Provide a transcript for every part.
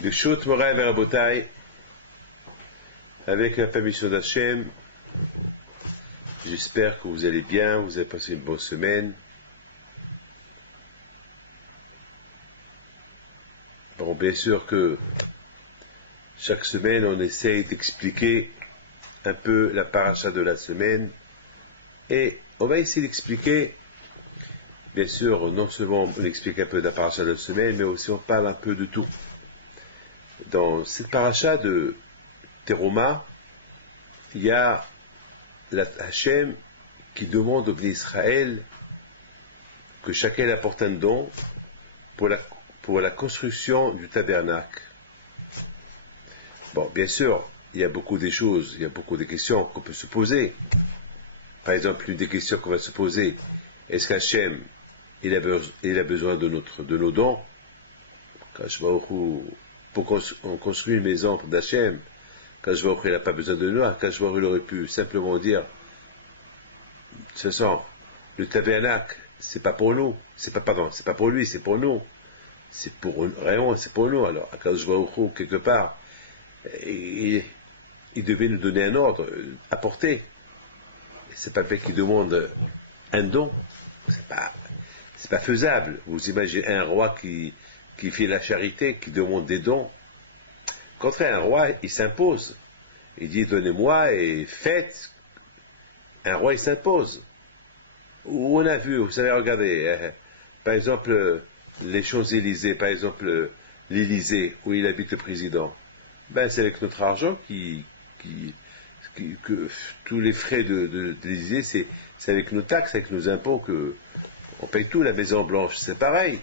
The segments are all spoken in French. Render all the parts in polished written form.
Bishut Moray Verabotai, avec la permission d'Hachem, j'espère que vous allez bien, vous avez passé une bonne semaine. Bon, bien sûr que chaque semaine, on essaye d'expliquer un peu la paracha de la semaine, et on va essayer d'expliquer, bien sûr, non seulement on explique un peu de la paracha de la semaine, mais aussi on parle un peu de tout. Dans cette paracha de Teruma, il y a la Hachem qui demande au peuple d'Israël que chacun apporte un don pour la construction du tabernacle. Bon, bien sûr, il y a beaucoup de choses, il y a beaucoup de questions qu'on peut se poser. Par exemple, une des questions qu'on va se poser, est-ce qu'Hachem, il a besoin de nos dons? Pour qu'on construise une maison d'Hachem, Kajbaruch il n'a pas besoin de nous, Kajbaruch il aurait pu simplement dire, de toute façon, le tabernacle, c'est pas pour nous, c'est pas pour lui, c'est pour nous. C'est pour nous. Alors, Kajbaruch quelque part, il devait nous donner un ordre, apporter. C'est pas le fait qu'il demande un don, c'est pas faisable. Vous imaginez un roi qui fait la charité, qui demande des dons. Au contraire, un roi, il s'impose. Il dit, donnez-moi et faites. Un roi, il s'impose. Où on a vu, vous savez, regardez, par exemple, les Champs-Élysées, par exemple, l'Élysée, où il habite le président. Ben, c'est avec notre argent que tous les frais de l'Élysée, c'est avec nos taxes, avec nos impôts que on paye tout. La Maison Blanche, c'est pareil.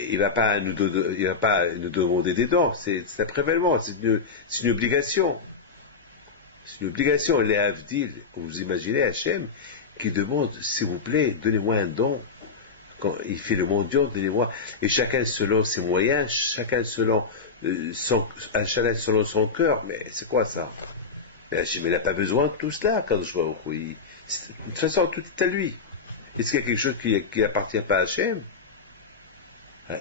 Il va pas nous demander des dons, c'est un prélèvement, c'est une obligation. C'est une obligation. Les Havdil, vous imaginez Hachem qui demande, s'il vous plaît, donnez-moi un don. Quand il fait le mondial, donnez-moi. Et chacun selon ses moyens, chacun selon son cœur. Mais c'est quoi ça? Mais Hachem, il n'a pas besoin de tout cela quand je vois de toute façon, tout est à lui. Est-ce qu'il y a quelque chose qui appartient pas à Hachem?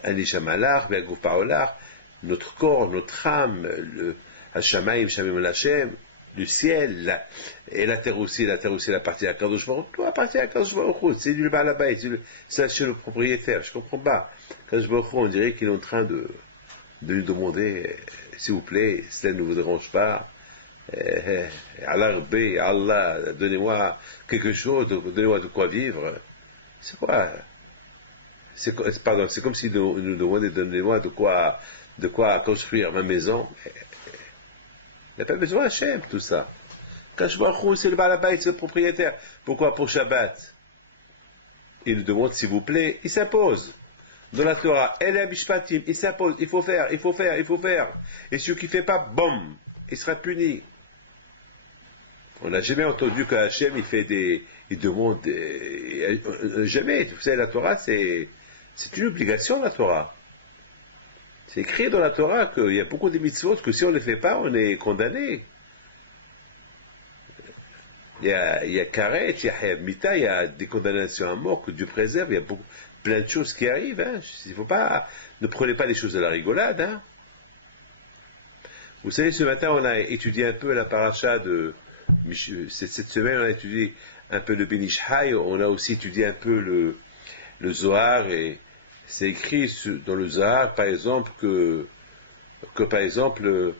Un Neshama, un Gouf Parolar, notre corps, notre âme, le Hashamaim, Shamim Hashem, le ciel, et la terre aussi appartient à Kadosh Baruch Hu, tout appartient à Kadosh Baruch Hu, c'est du Baal Habayit, c'est le propriétaire, je comprends pas. Kadosh Baruch Hu, on dirait qu'il est en train de nous demander, s'il vous plaît, cela ne vous dérange pas, Allah, donnez-moi quelque chose, donnez-moi de quoi vivre. C'est quoi? C'est comme s'il nous demandait, donnez-moi de quoi construire ma maison. Il n'a pas besoin Hachem, tout ça. Kadosh Baruch Hu, c'est le Baal Habayit, c'est le propriétaire. Pourquoi pour Shabbat? Il nous demande, s'il vous plaît, il s'impose. Dans la Torah, El Mishpatim, il s'impose, il faut faire. Et celui qui ne fait pas, boum, il sera puni. On n'a jamais entendu que Hachem, il demande jamais. Vous savez, la Torah, c'est une obligation, la Torah. C'est écrit dans la Torah qu'il y a beaucoup de mitzvot que si on ne les fait pas, on est condamné. Il y a karet, il y a mita, il y a des condamnations à mort que Dieu préserve, il y a plein de choses qui arrivent. Hein. Il faut pas, ne prenez pas les choses à la rigolade. Hein. Vous savez, ce matin, on a étudié un peu la paracha de... Cette semaine, on a étudié un peu le Ben Ish Chai, on a aussi étudié un peu le Zohar, et c'est écrit dans le Zohar, par exemple, que par exemple,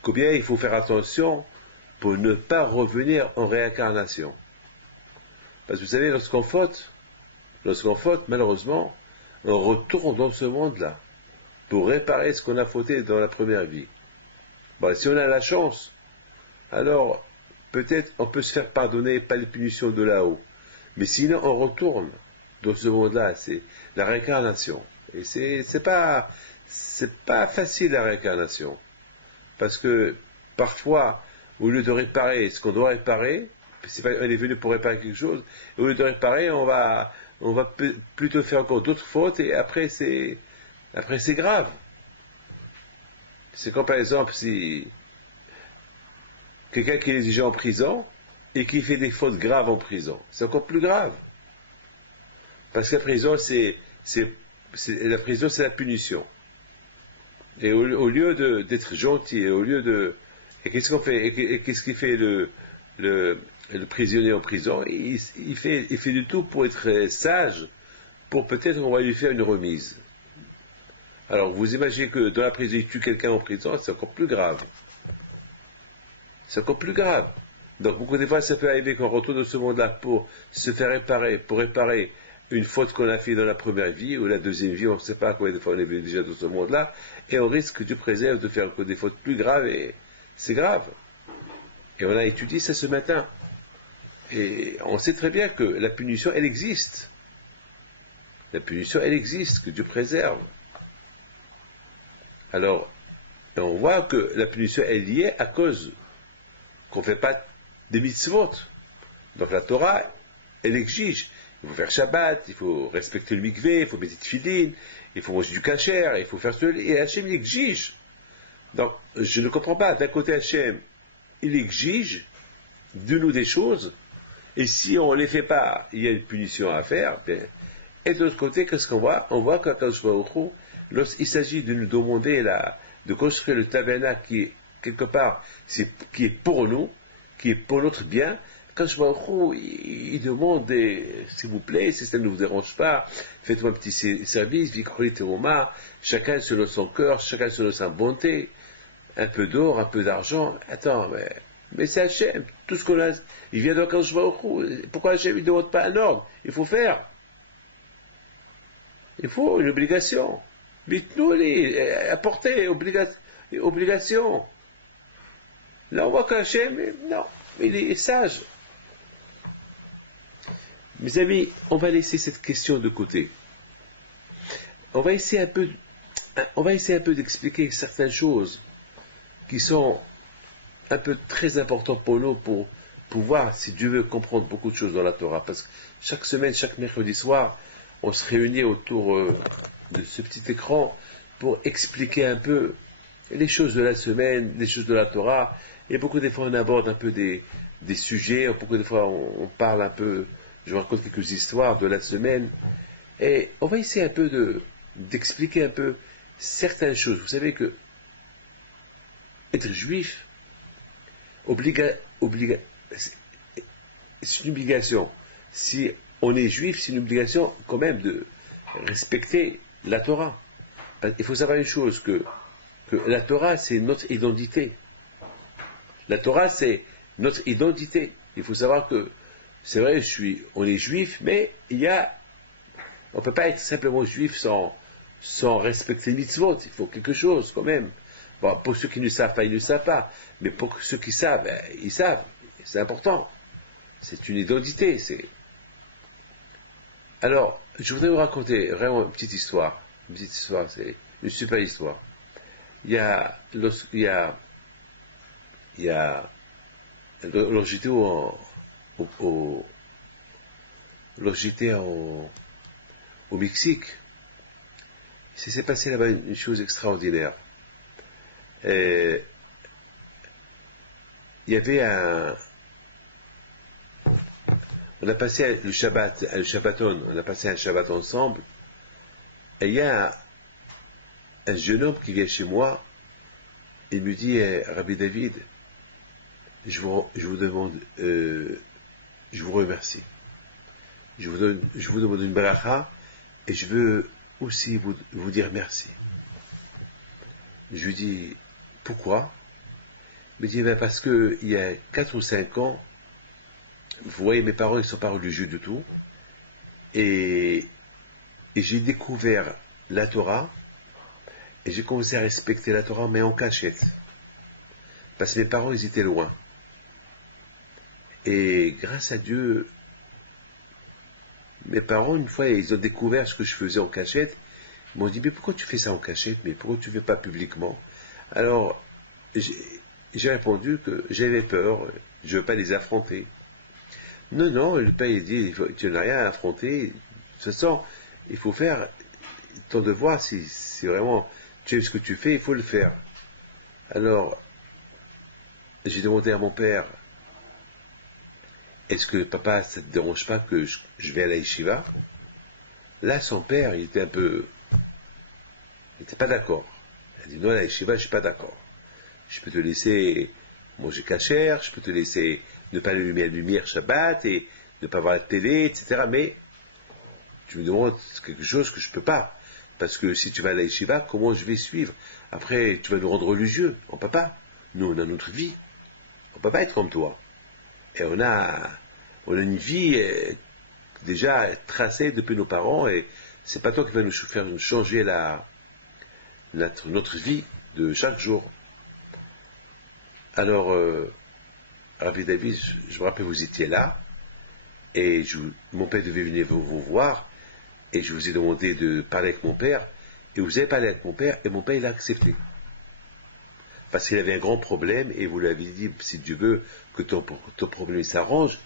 combien il faut faire attention pour ne pas revenir en réincarnation. Parce que vous savez, lorsqu'on faute, malheureusement, on retourne dans ce monde-là pour réparer ce qu'on a fauté dans la première vie. Bon, si on a la chance, alors peut-être on peut se faire pardonner, pas les punitions de là-haut. Mais sinon, on retourne dans ce monde-là, c'est la réincarnation. Et c'est pas facile, la réincarnation. Parce que, parfois, au lieu de réparer ce qu'on doit réparer, on est venu pour réparer quelque chose, au lieu de réparer, on va plutôt faire encore d'autres fautes, et après c'est grave. C'est comme par exemple si quelqu'un qui est déjà en prison, et qui fait des fautes graves en prison. C'est encore plus grave. Parce que la prison, c'est la prison, c'est la punition. Et au lieu d'être gentil, et au lieu de... Et qu'est-ce qu'on fait? Et qu'est-ce qu'il fait le prisonnier en prison? Il fait du tout pour être sage, pour peut-être on va lui faire une remise. Alors vous imaginez que dans la prison, il tue quelqu'un en prison, c'est encore plus grave. C'est encore plus grave. Donc beaucoup de fois, ça peut arriver qu'on retourne dans ce monde-là pour se faire réparer, pour réparer une faute qu'on a fait dans la première vie ou la deuxième vie, on ne sait pas combien de fois on est venu déjà dans ce monde-là, et on risque, Dieu préserve, de faire encore des fautes plus graves, et c'est grave. Et on a étudié ça ce matin. Et on sait très bien que la punition, elle existe. La punition, elle existe, que Dieu préserve. Alors, on voit que la punition est liée à cause qu'on ne fait pas des mitzvot. Donc la Torah, elle exige. Il faut faire Shabbat, il faut respecter le mikvé, il faut mettre des tefilines, il faut manger du kasher, il faut faire cela. Et Hachem l'exige. Donc, je ne comprends pas. D'un côté, Hachem, il exige de nous des choses, et si on ne les fait pas, il y a une punition à faire. Et de l'autre côté, qu'est-ce qu'on voit? On voit qu'Akadosh Baruch Hu, lorsqu'il s'agit de nous demander de construire le tabernacle qui est quelque part, qui est pour nous, qui est pour notre bien, Akadosh Baruch Hu, il demande, s'il vous plaît, si ça ne vous dérange pas, faites-moi un petit service, Vikroli Teruma, chacun selon son cœur, chacun selon sa bonté, un peu d'or, un peu d'argent. Attends, mais c'est Hachem, tout ce qu'on a, il vient d'Akadosh Baruch Hu. Pourquoi Hachem ne demande pas un ordre? Il faut faire. Il faut une obligation. Dites-nous, apportez obligation. Là, on voit qu'Hachem, non, il est sage. Mes amis, on va laisser cette question de côté. On va essayer un peu d'expliquer certaines choses qui sont un peu très importantes pour nous, pour pouvoir, si Dieu veut, comprendre beaucoup de choses dans la Torah. Parce que chaque semaine, chaque mercredi soir, on se réunit autour de ce petit écran pour expliquer un peu les choses de la semaine, les choses de la Torah. Et beaucoup des fois, on aborde un peu des sujets, beaucoup des fois, on parle un peu, je vous raconte quelques histoires de la semaine. Et on va essayer un peu d'expliquer un peu certaines choses. Vous savez que être juif, c'est une obligation. Si on est juif, c'est une obligation quand même de respecter la Torah. Il faut savoir une chose, que la Torah, c'est notre identité. La Torah, c'est notre identité. Il faut savoir que, c'est vrai, on est juif, mais on ne peut pas être simplement juif sans respecter les mitzvot. Il faut quelque chose quand même. Bon, pour ceux qui ne savent pas, ils ne savent pas. Mais pour ceux qui savent, ils savent. C'est important. C'est une identité. Alors, je voudrais vous raconter vraiment une petite histoire. Une petite histoire, c'est une super histoire. Lorsque j'étais au Mexique, il s'est passé là-bas une chose extraordinaire. Il y avait on a passé le Shabbaton, on a passé un Shabbat ensemble, et il y a un jeune homme qui vient chez moi, il me dit, Rabbi David, je vous demande, je vous remercie. Je vous demande une bracha, et je veux aussi vous dire merci. Je lui dis, pourquoi? Il me dit, parce que il y a 4 ou 5 ans, vous voyez, mes parents, ils ne sont pas religieux du tout, et j'ai découvert la Torah, et j'ai commencé à respecter la Torah, mais en cachette. Parce que mes parents, ils étaient loin. Et grâce à Dieu, mes parents, une fois, ils ont découvert ce que je faisais en cachette. Ils m'ont dit, mais pourquoi tu fais ça en cachette? Mais pourquoi tu ne fais pas publiquement? Alors, j'ai répondu que j'avais peur, je ne veux pas les affronter. Non, le père, il dit, tu n'as rien à affronter. De toute façon, il faut faire ton devoir, si vraiment tu aimes ce que tu fais, il faut le faire. Alors, j'ai demandé à mon père, est-ce que papa, ça ne te dérange pas que je vais à la yeshiva? Là, son père, il était un peu Elle n'était pas d'accord. Elle dit non, la yeshiva, je suis pas d'accord. Je peux te laisser manger cachère, je peux te laisser ne pas allumer la lumière Shabbat et ne pas voir la télé, etc. Mais tu me demandes quelque chose que je peux pas. Parce que si tu vas à la yeshiva, comment je vais suivre? Après, tu vas nous rendre religieux. On peut pas. Nous, on a notre vie. On peut pas être comme toi. Et on a une vie déjà tracée depuis nos parents et c'est pas toi qui vas nous faire changer notre vie de chaque jour. Alors, Ravi David, je me rappelle, vous étiez là, et mon père devait venir vous voir, et je vous ai demandé de parler avec mon père, et vous avez parlé avec mon père, et mon père, il a accepté. Parce qu'il avait un grand problème, et vous lui avez dit, si Dieu veut que ton problème s'arrange,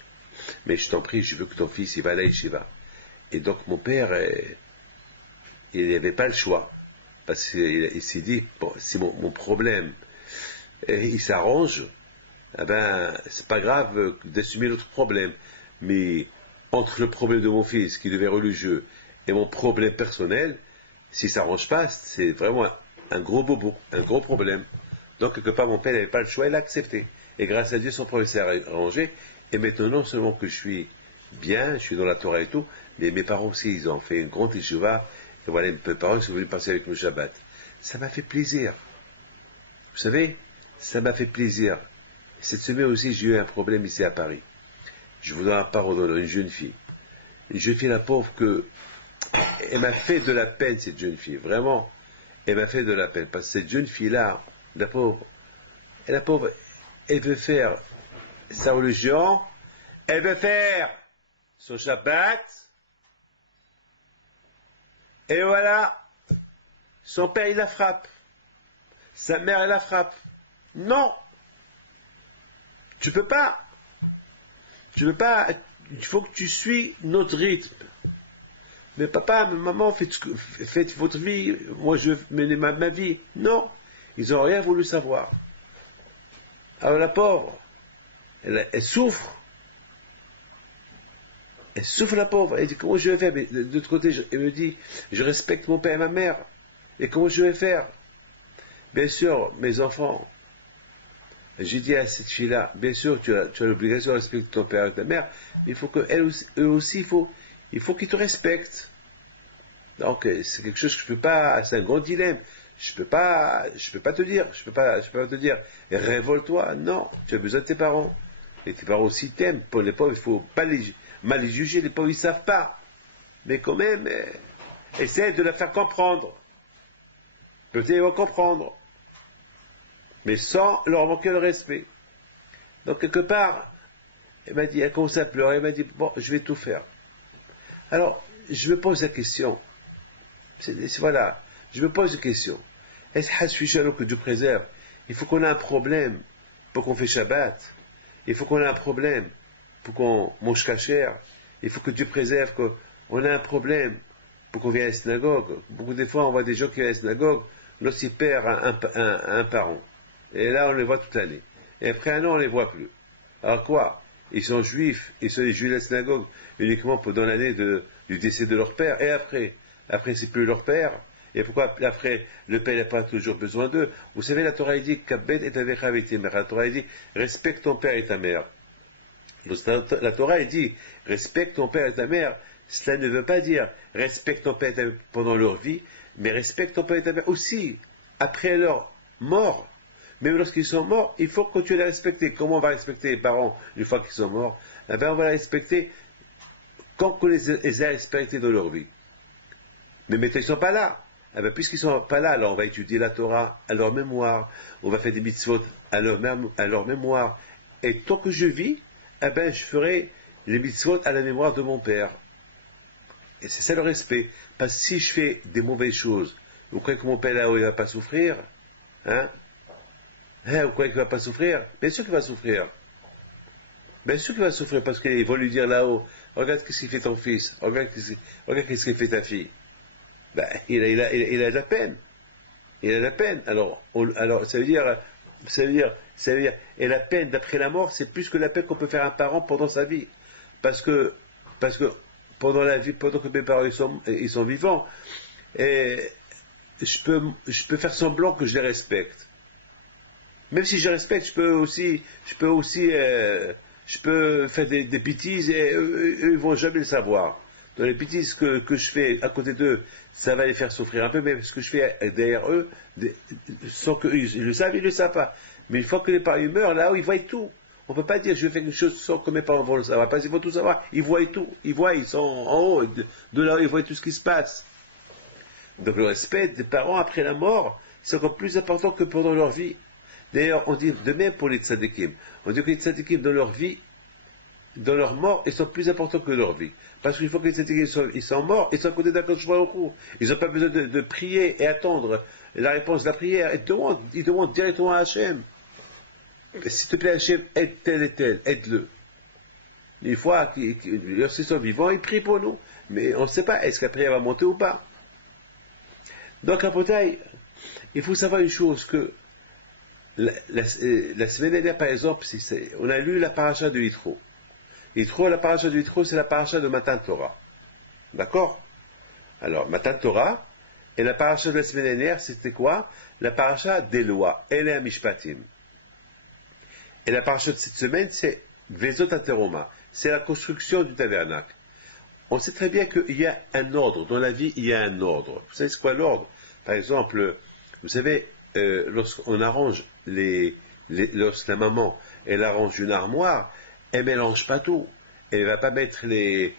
mais je t'en prie, je veux que ton fils, il va à la yeshiva. Et donc, mon père, il n'avait pas le choix, parce qu'il s'est dit, bon, si mon problème, il s'arrange, eh ben, c'est pas grave d'assumer notre problème. Mais entre le problème de mon fils, qui devient religieux, et mon problème personnel, si ça s'arrange pas, c'est vraiment un gros bobo, un gros problème. Donc, quelque part, mon père n'avait pas le choix, il a accepté. Et grâce à Dieu, son problème s'est arrangé. Et maintenant, non seulement que je suis bien, je suis dans la Torah et tout, mais mes parents aussi, ils ont fait une grande yeshiva. Et voilà, mes parents sont venus passer avec nous Shabbat. Ça m'a fait plaisir. Vous savez, ça m'a fait plaisir. Cette semaine aussi, j'ai eu un problème ici à Paris. Je vous en parle d'une jeune fille. Une jeune fille, la pauvre, elle m'a fait de la peine, cette jeune fille. Vraiment, elle m'a fait de la peine. Parce que cette jeune fille-là, la pauvre, elle veut faire sa religion, elle veut faire son Shabbat, et voilà, son père, il la frappe. Sa mère, elle la frappe. Non! Tu peux pas. Tu peux pas. Il faut que tu suis notre rythme. Mais papa, maman, faites votre vie. Moi, je veux mener ma vie. Non. Ils n'ont rien voulu savoir. Alors la pauvre, elle souffre. Elle souffre, la pauvre. Elle dit, comment je vais faire? Mais de l'autre côté, elle me dit, je respecte mon père et ma mère. Et comment je vais faire? Bien sûr, mes enfants, j'ai dit à cette fille-là, bien sûr, tu as l'obligation de respecter ton père et ta mère, mais il faut eux aussi, il faut qu'ils te respectent. Donc, c'est quelque chose que je peux pas, c'est un grand dilemme. Je peux pas te dire, je peux pas te dire, révolte-toi. Non, tu as besoin de tes parents. Et tes parents aussi t'aiment. Pour les pauvres, il faut pas mal les juger. Les pauvres, ils savent pas. Mais quand même, essaie de la faire comprendre. Peut-être qu'ils vont comprendre. Mais sans leur manquer le respect. Donc, quelque part, elle commence à pleurer, elle m'a dit, bon, je vais tout faire. Alors, je me pose la question. Voilà, je me pose la question. Est-ce que Dieu préserve? Il faut qu'on ait un problème pour qu'on fait Shabbat. Il faut qu'on ait un problème pour qu'on mange cachère. Il faut que Dieu préserve qu'on ait un problème pour qu'on vienne à la synagogue. Beaucoup de fois, on voit des gens qui viennent à la synagogue lorsqu'ils perdent un parent. Et là, on les voit toute l'année. Et après un an, on les voit plus. Alors quoi? Ils sont juifs, ils sont les juifs de la synagogue uniquement pendant l'année du décès de leur père. Et après c'est plus leur père. Et pourquoi après le père n'a pas toujours besoin d'eux? Vous savez, la Torah dit Kabed et Avecha Vetimera. La Torah dit respecte ton père et ta mère. La Torah dit respecte ton père et ta mère. Cela ne veut pas dire respecte ton père et ta mère pendant leur vie, mais respecte ton père et ta mère aussi après leur mort. Même lorsqu'ils sont morts, il faut continuer à les respecter. Comment on va respecter les parents une fois qu'ils sont morts? Eh bien, on va les respecter comme on les a respectés dans leur vie. Mais maintenant, ils ne sont pas là. Eh bien, puisqu'ils ne sont pas là, alors on va étudier la Torah à leur mémoire. On va faire des mitzvot à leur mémoire. Et tant que je vis, eh bien, je ferai les mitzvot à la mémoire de mon père. Et c'est ça le respect. Parce que si je fais des mauvaises choses, vous croyez que mon père là-haut, il ne va pas souffrir? Hein? Vous croyez qu'il ne va pas souffrir? Bien sûr qu'il va souffrir. Bien sûr qu'il va souffrir parce qu'ils vont lui dire là-haut, regarde ce qu'il fait ton fils, regarde ce qu'il fait ta fille. Ben, il a de la peine. Il a de la peine. Alors, ça veut dire, et la peine d'après la mort, c'est plus que la peine qu'on peut faire à un parent pendant sa vie. Parce que pendant la vie, pendant que mes parents ils sont vivants, et je peux faire semblant que je les respecte. Même si je respecte, je peux faire des bêtises et eux, ils vont jamais le savoir. Dans les bêtises que je fais à côté d'eux, ça va les faire souffrir un peu, mais ce que je fais derrière eux, sans qu'ils ils le savent, ils ne le savent pas. Mais une fois que les parents meurent, là, ils voient tout. On ne peut pas dire je vais faire quelque chose sans que mes parents vont le savoir, parce qu'ils vont tout savoir. Ils voient tout. Ils sont en haut, de là, ils voient tout ce qui se passe. Donc le respect des parents après la mort, c'est encore plus important que pendant leur vie. D'ailleurs, on dit de même pour les tzadikim. On dit que les tzadikim, dans leur vie, dans leur mort, ils sont plus importants que leur vie. Parce qu'une fois que les tzadikim ils sont morts, ils sont à côté d'Akadosh Baruch Hu. Ils n'ont pas besoin de prier et attendre la réponse de la prière. Ils demandent directement à Hachem. S'il te plaît, Hachem, aide tel et tel, aide-le. Une fois qu'ils sont vivants, ils prient pour nous. Mais on ne sait pas, est-ce que la prière va monter ou pas. Donc, à Potaï, il faut savoir une chose, que la semaine dernière, par exemple, on a lu la paracha de Yitro. La paracha de Yitro, c'est la paracha de Matan Torah. D'accord? Alors, Matan Torah, et la paracha de la semaine dernière, c'était quoi? La paracha des lois, Ele Mishpatim. Et la paracha de cette semaine, c'est Vezot Ateroma, c'est la construction du tabernacle. On sait très bien qu'il y a un ordre, dans la vie, il y a un ordre. Vous savez c'est quoi l'ordre? Par exemple, vous savez, lorsqu'on arrange lorsque la maman, elle arrange une armoire, elle mélange pas tout. Elle ne va pas mettre les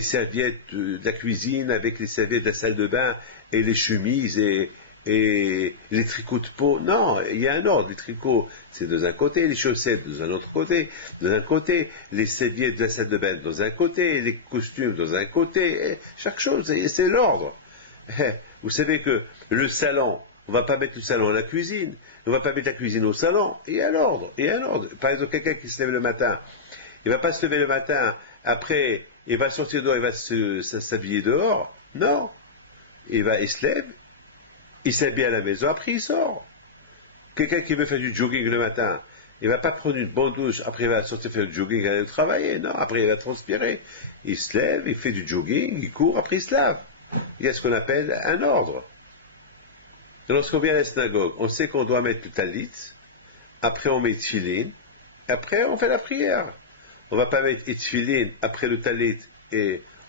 serviettes de la cuisine avec les serviettes de la salle de bain et les chemises et les tricots de peau. Non, il y a un ordre. Les tricots, c'est de un côté, les chaussettes de un autre côté, de un côté, les serviettes de la salle de bain de un côté, les costumes de un côté. Et chaque chose, c'est l'ordre. Vous savez que le salon, on ne va pas mettre le salon à la cuisine, on ne va pas mettre la cuisine au salon. Il y a l'ordre, il y a un ordre. Par exemple, quelqu'un qui se lève le matin, il ne va pas se lever le matin, après, il va sortir dehors, il va s'habiller dehors. Non. Il se lève, il s'habille à la maison, après il sort. Quelqu'un qui veut faire du jogging le matin, il ne va pas prendre une bonne douche, après il va sortir faire du jogging et aller travailler. Non, après il va transpirer. Il se lève, il fait du jogging, il court, après il se lave. Il y a ce qu'on appelle un ordre. Lorsqu'on vient à la synagogue, on sait qu'on doit mettre le talit, après on met tefillin, après on fait la prière. On ne va pas mettre tefillin après le talit,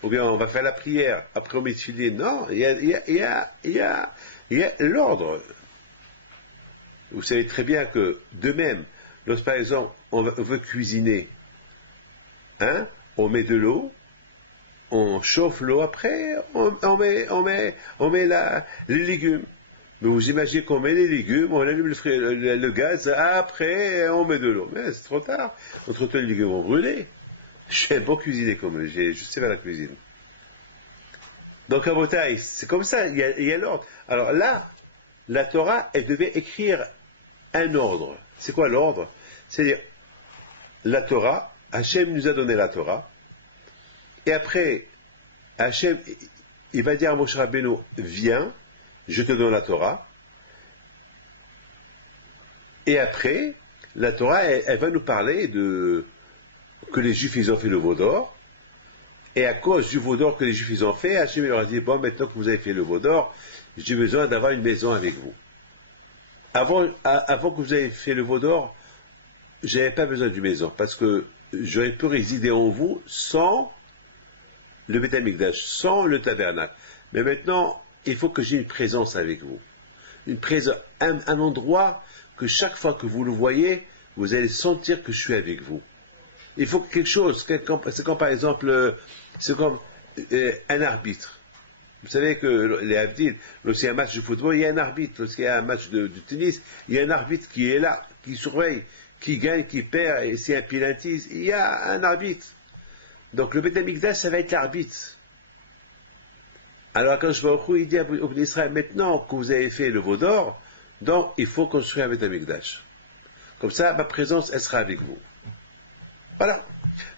ou bien on va faire la prière, après on met tefillin. Non, il y a l'ordre. Vous savez très bien que, de même, lorsque par exemple on veut cuisiner, on met de l'eau, on chauffe l'eau, après on met les légumes. Mais vous imaginez qu'on met les légumes, on allume le gaz, après on met de l'eau. Mais c'est trop tard. Entre-temps, les légumes vont brûler. J'aime pas cuisiner comme eux, je sais faire la cuisine. Donc à Botaï, c'est comme ça, il y a l'ordre. Alors là, la Torah, elle devait écrire un ordre. C'est quoi l'ordre? C'est-à-dire, la Torah, Hachem nous a donné la Torah, et après, Hachem, il va dire à Moshe Rabbeinu, viens, je te donne la Torah. Et après, la Torah, elle va nous parler que les Juifs, ils ont fait le veau d'or. Et à cause du veau d'or que les Juifs, ils ont fait, Hachem leur a dit, bon, maintenant que vous avez fait le veau d'or, j'ai besoin d'avoir une maison avec vous. Avant que vous ayez fait le veau d'or, je n'avais pas besoin d'une maison, parce que j'aurais pu résider en vous sans le Beth Amikdash, sans le tabernacle. Mais maintenant, il faut que j'ai une présence avec vous. Une présence, un endroit que chaque fois que vous le voyez, vous allez sentir que je suis avec vous. Il faut quelque chose, c'est comme par exemple, c'est comme un arbitre. Vous savez que les Havdil, lorsqu'il y a un match de football, il y a un arbitre. Lorsqu'il y a un match de tennis, il y a un arbitre qui est là, qui surveille, qui gagne, qui perd, et s'il y a un pilantise, il y a un arbitre. Donc le Beth Amikdash, ça va être l'arbitre. Alors quand je vois il dit à Israël, maintenant que vous avez fait le veau d'or, donc il faut construire un Beth Amikdash. Comme ça, ma présence, elle sera avec vous. Voilà.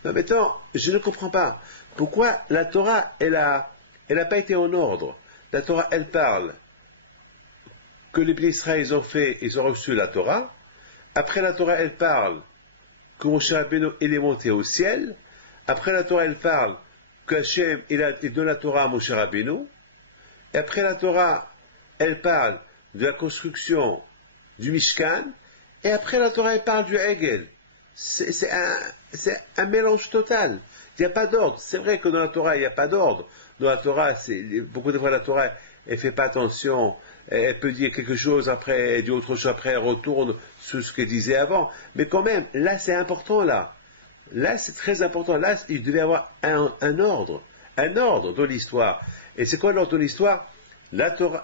Mais maintenant, je ne comprends pas. Pourquoi la Torah, elle a pas été en ordre. La Torah, elle parle que les Bnei Israël, ils ont reçu la Torah. Après la Torah, elle parle que Moshe Rabbeinu, il est monté au ciel. Après la Torah, elle parle que Hachem, il donne la Torah à Moshe Rabbeinu. Et après la Torah, elle parle de la construction du Mishkan, et après la Torah, elle parle du Hegel. C'est un mélange total. Il n'y a pas d'ordre. C'est vrai que dans la Torah, il n'y a pas d'ordre. Dans la Torah, beaucoup de fois, la Torah, elle ne fait pas attention. Elle peut dire quelque chose, après, elle dit autre chose, après, elle retourne sur ce qu'elle disait avant. Mais quand même, là, c'est important, là. Là, c'est très important. Là, il devait y avoir un ordre. Un ordre dans l'histoire. Et c'est quoi l'ordre de l'histoire? La Torah,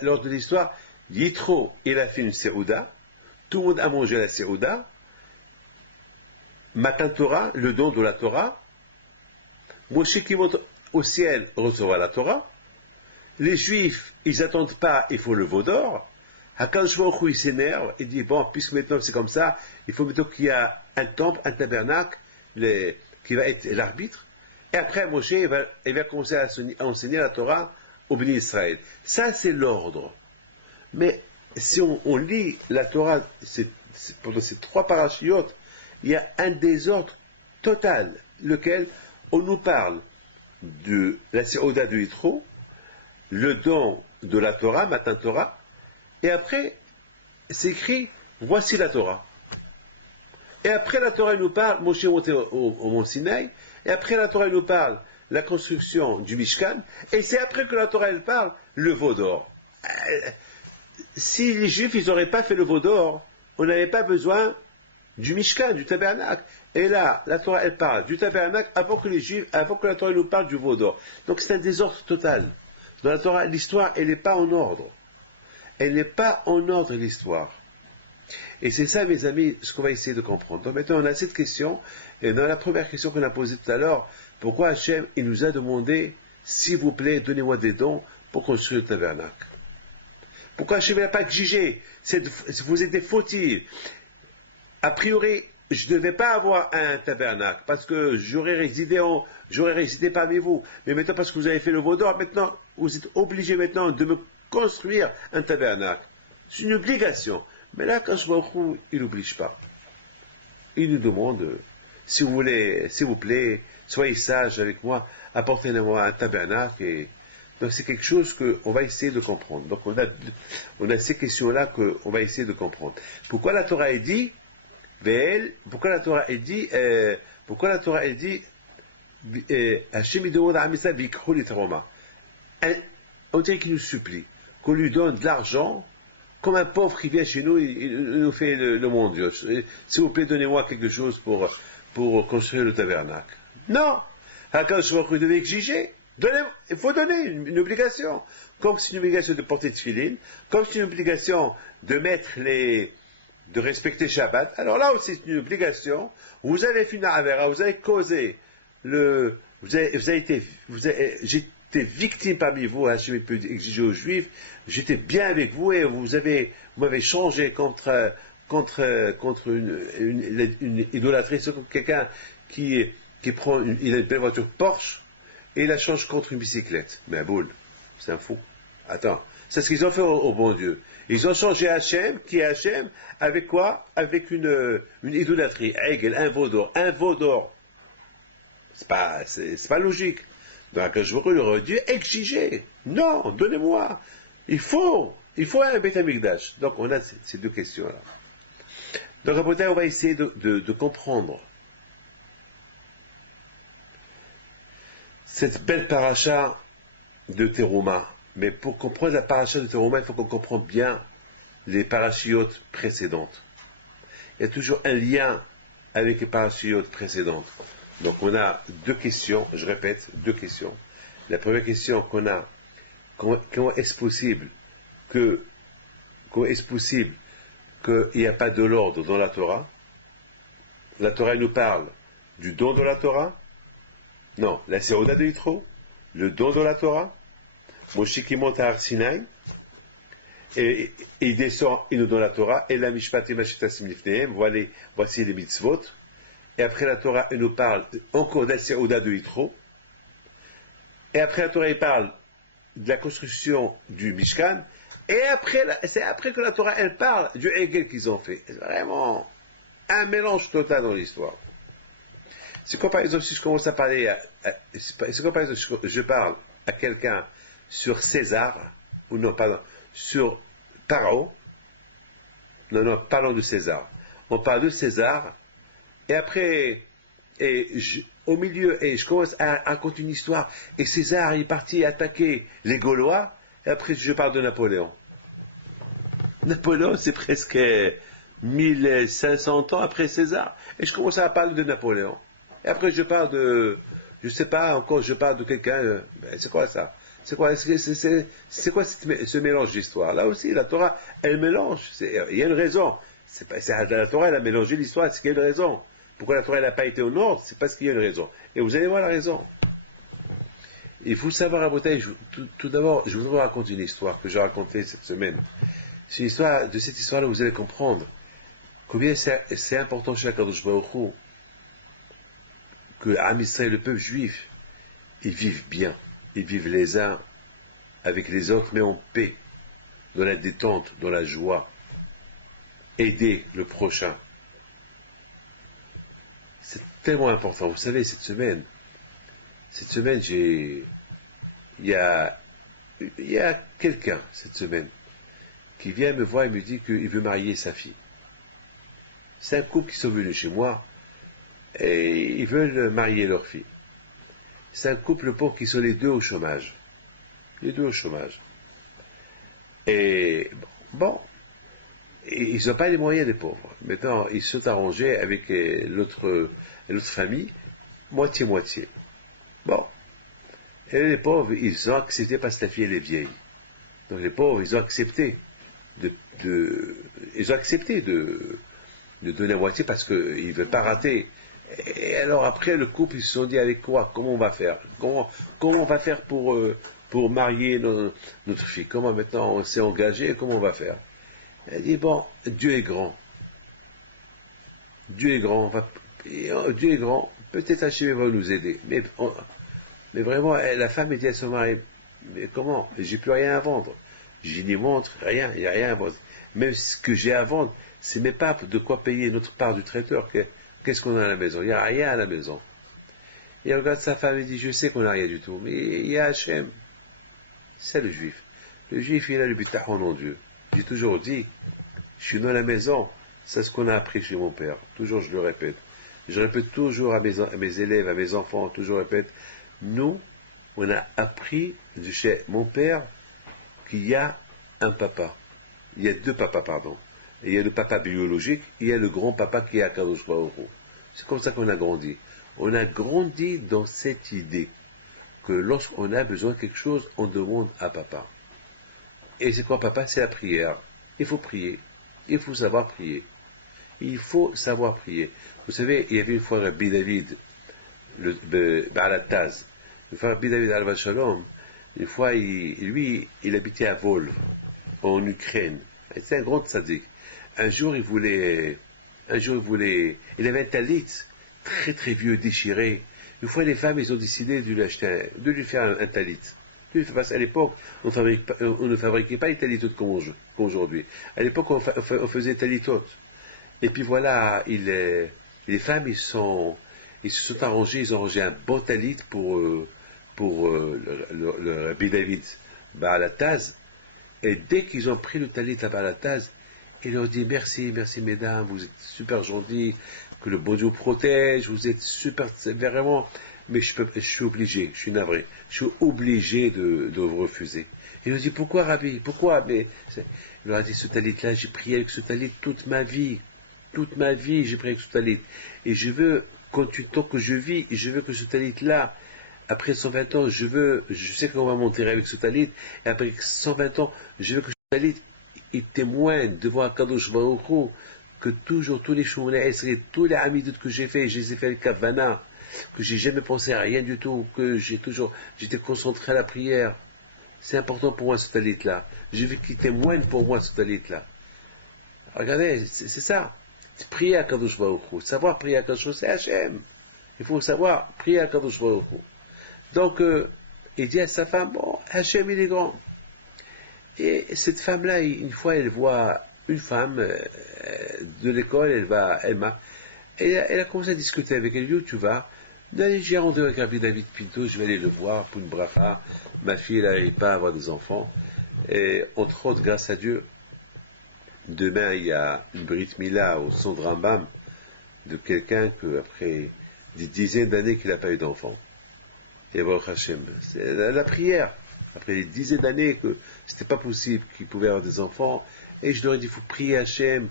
l'ordre de l'histoire, Yitro, il a fait une Séouda. Tout le monde a mangé la Séouda. Matan Torah, le don de la Torah. Moshe qui monte au ciel recevra la Torah. Les Juifs, ils n'attendent pas, il faut le veau d'or. Hakadosh Baruch Hu, il s'énerve, il dit, bon, puisque maintenant c'est comme ça, il faut maintenant qu'il y ait un temple, un tabernacle, qui va être l'arbitre. Et après, Moshe, il va commencer à enseigner la Torah au béni Israël. Ça, c'est l'ordre. Mais si on lit la Torah, pendant ces 3 parachiotes, il y a un désordre total, lequel on nous parle de la Séouda de Yitro, le don de la Torah, Matan Torah, et après, c'est écrit, voici la Torah. Et après la Torah, il nous parle, Moshe est monté au mont Sinaï, et après la Torah, il nous parle, la construction du Mishkan, et c'est après que la Torah, elle parle, le veau d'or. Si les Juifs, ils n'auraient pas fait le veau d'or, on n'avait pas besoin du Mishkan, du tabernacle. Et là, la Torah, elle parle du tabernacle avant que la Torah nous parle du veau d'or. Donc c'est un désordre total. Dans la Torah, l'histoire, elle n'est pas en ordre. Elle n'est pas en ordre, l'histoire. Et c'est ça, mes amis, ce qu'on va essayer de comprendre. Donc maintenant, on a cette question, et dans la première question qu'on a posée tout à l'heure, pourquoi Hachem, il nous a demandé, s'il vous plaît, donnez-moi des dons pour construire le tabernacle. Pourquoi Hachem n'a pas exigé? Vous êtes des fautifs. A priori, je ne devais pas avoir un tabernacle, parce que j'aurais résidé parmi vous. Mais maintenant, parce que vous avez fait le veau d'or, maintenant, vous êtes obligés maintenant de me construire un tabernacle. C'est une obligation. Mais là, quand je vois il n'oblige pas. Il nous demande, si vous voulez, s'il vous plaît, soyez sages avec moi, apportez-moi un tabernacle. Et donc c'est quelque chose qu'on va essayer de comprendre. Donc on a ces questions-là qu'on va essayer de comprendre. Pourquoi la Torah est dit, pourquoi la Torah est dit, Hachem demande à Amisa Vikru l'Itroma. On dirait qu'il nous supplie qu'on lui donne de l'argent, comme un pauvre qui vient chez nous, il nous fait le monde. S'il vous plaît, donnez-moi quelque chose pour construire le tabernacle. Non! Hakadosh Baruch Hu devait exiger. Il faut donner une obligation. Comme c'est une obligation de porter tefillin, comme c'est une obligation de de respecter Shabbat. Alors là aussi, c'est une obligation. Vous avez fait une avera, vous avez causé j'étais victime parmi vous, Hachem peut exiger aux Juifs, j'étais bien avec vous et vous m'avez changé contre une idolâtrie. C'est comme quelqu'un qui prend il a une belle voiture Porsche et il la change contre une bicyclette. Mais un boule, c'est un fou. Attends, c'est ce qu'ils ont fait au bon Dieu. Ils ont changé Hachem, qui est Hachem, avec quoi? Avec une idolâtrie. Hegel, un veau d'or. Un veau d'or. C'est pas logique. Donc, je vous aurait dû exiger. Non, donnez-moi. Il faut un Beth Amikdash. Donc, on a ces 2 questions-là. Donc, après, on va essayer de comprendre cette belle paracha de Teruma. Mais pour comprendre la paracha de Teruma, il faut qu'on comprenne bien les parachiotes précédentes. Il y a toujours un lien avec les parachiotes précédentes. Donc on a 2 questions, je répète, 2 questions. La première question qu'on a, comment est-ce possible qu'il n'y a pas de l'ordre dans la Torah? La Torah nous parle du don de la Torah? Non, la Séouda de Yitro, le don de la Torah, Moshe qui monte à Har Sinaï, et il descend, il nous donne la Torah, et la Mishpat et Mashitasim Lifnehem, voici les mitzvot. Et après la Torah, elle nous parle encore de la Séouda de Yitro. Et après la Torah, elle parle de la construction du Mishkan. Et c'est après que la Torah, elle parle du Hegel qu'ils ont fait. C'est vraiment un mélange total dans l'histoire. C'est quoi, par exemple, si je commence à parler, c'est quoi, par exemple, si je parle à quelqu'un sur César, ou non, pardon, sur Paro. Non, non, parlons de César. On parle de César, et après, au milieu, et je commence à raconter une histoire, et César est parti attaquer les Gaulois, et après je parle de Napoléon. Napoléon, c'est presque 1500 ans après César, et je commence à parler de Napoléon. Et après je parle de, je sais pas, encore je parle de quelqu'un, c'est quoi ça? C'est quoi ce mélange d'histoire? Là aussi, la Torah, elle mélange. Il y a une raison. La Torah, elle a mélangé l'histoire, c'est qu'il y a une raison. Pourquoi la Torah n'a pas été au nord? C'est parce qu'il y a une raison. Et vous allez voir la raison. Il faut savoir à Bretagne, tout d'abord, je voudrais vous raconter une histoire que j'ai racontée cette semaine. C'est une histoire, de cette histoire-là, vous allez comprendre combien c'est important chez Akadosh Baruch Hu que Am Israël, le peuple juif, ils vivent bien. Ils vivent les uns avec les autres, mais en paix, dans la détente, dans la joie. Aider le prochain. C'est tellement important. Vous savez, cette semaine, il y a quelqu'un, cette semaine, qui vient me voir et me dit qu'il veut marier sa fille. C'est un couple qui sont venus chez moi, et ils veulent marier leur fille. C'est un couple pauvre qui sont les deux au chômage. Les deux au chômage. Et bon, ils n'ont pas les moyens des pauvres. Maintenant, ils se sont arrangés avec l'autre famille, moitié-moitié. Bon. Et les pauvres, ils ont accepté parce que la fille, elle est vieille. Donc les pauvres, ils ont accepté de donner la moitié parce qu'ils ne veulent pas rater. Et alors après, le couple, ils se sont dit, avec quoi? Comment on va faire? Comment on va faire pour marier notre fille? Comment maintenant on s'est engagé? Comment on va faire? Elle dit, bon, Dieu est grand. Dieu est grand. Dieu est grand. Peut-être Hachem va nous aider. Mais vraiment, la femme, elle dit à son mari, mais comment? J'ai plus rien à vendre. J'ai ni montre, rien, il n'y a rien à vendre. Même ce que j'ai à vendre, c'est même pas de quoi payer notre part du traiteur. Qu'est-ce qu'on a à la maison? Il n'y a rien à la maison. Il regarde sa femme et dit, je sais qu'on n'a rien du tout, mais il y a Hachem. C'est le juif. Le juif, il a le bitachon en Dieu. J'ai toujours dit, je suis dans la maison, c'est ce qu'on a appris chez mon père. Toujours, je le répète. Je répète toujours à mes élèves, à mes enfants, toujours répète, nous, on a appris de chez mon père qu'il y a un papa. Il y a deux papas, pardon. Il y a le papa biologique, il y a le grand-papa qui est à Kadosh Baruch Hu. C'est comme ça qu'on a grandi. On a grandi dans cette idée que lorsqu'on a besoin de quelque chose, on demande à papa. Et c'est quoi papa? C'est la prière. Il faut prier. Il faut savoir prier. Il faut savoir prier. Vous savez, il y avait une fois Rabbi David, Baalataz. Une fois Rabbi David Al-Shalom, une fois, il habitait à Volv, en Ukraine. C'était un grand tzaddik. Un jour, il avait un talit très très vieux, déchiré. Une fois, les femmes, ils ont décidé de lui faire un talit. Parce qu'à l'époque, on ne fabriquait pas les talitotes comme aujourd'hui. À l'époque, on faisait talitotes. Et puis voilà, les femmes, ils se sont arrangés, ils ont arrangé un bon talit pour le Rabbi David Baalataz. Et dès qu'ils ont pris le talit à Baalataz, il leur dit merci mesdames, vous êtes super gentils, que le bon Dieu vous protège, vous êtes super, vraiment, mais je suis obligé, je suis navré, je suis obligé de vous refuser. Il leur dit pourquoi Rabbi, pourquoi? Mais il leur a dit ce talit-là, j'ai prié avec ce talit toute ma vie j'ai prié avec ce talit, et je veux, tant que je vis, je veux que ce talit-là, après 120 ans, je sais qu'on va m'enterrer avec ce talit, et après 120 ans, je veux que ce talit, il témoigne devant Akadosh Baruch Hu que toujours, tous les Shmounei Esrei, tous les Hamidot que j'ai fait, je les ai fait le Kavana, que j'ai jamais pensé à rien du tout, que j'étais concentré à la prière. C'est important pour moi ce talit-là. Je veux qu'il témoigne pour moi ce talit-là. Regardez, c'est ça. C'est prier à Akadosh Baruch Hu. Savoir prier à Akadosh Baruch Hu, c'est Hachem. Il faut savoir prier à Akadosh Baruch Hu. Donc, il dit à sa femme, bon, Hachem, il est grand. Et cette femme-là, une fois, elle voit une femme de l'école, elle a commencé à discuter avec elle, où tu vas? Allez, j'ai rendez-vous avec Rabbi David Pinto, je vais aller le voir pour une bracha. Ma fille, elle n'arrive pas à avoir des enfants. Et entre autres, grâce à Dieu, demain il y a une Brit Mila au son de Rambam de quelqu'un que, après des dizaines d'années qu'il n'a pas eu d'enfant. Et Baruch Hashem, c'est la prière. Après des dizaines d'années que c'était pas possible qu'il pouvait avoir des enfants, et je leur ai dit, il faut prier Hachem,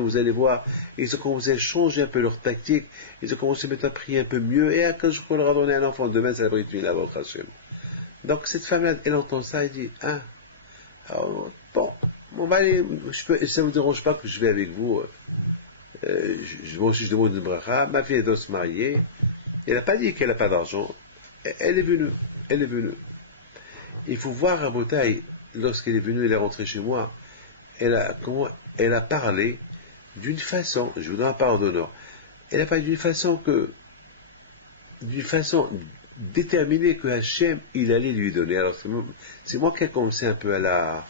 vous allez voir. Et ils ont commencé à changer un peu leur tactique, ils ont commencé à mettre à prier un peu mieux, et quand je leur a donné un enfant, demain c'est la Brit Mila, Baruch Hashem. Donc cette femme-là, elle entend ça, elle dit, ah, alors, bon, on va aller, ça ne vous dérange pas que je vais avec vous, moi aussi je demande une bracha, ma fille elle doit se marier, elle n'a pas dit qu'elle n'a pas d'argent, elle est venue, elle est venue. Il faut voir à Botaï, lorsqu'elle est venue, elle est rentrée chez moi, elle a parlé d'une façon, je vous donne un parole d'honneur, elle a parlé d'une façon déterminée que Hachem, il allait lui donner. Alors c'est moi qui ai commencé un peu à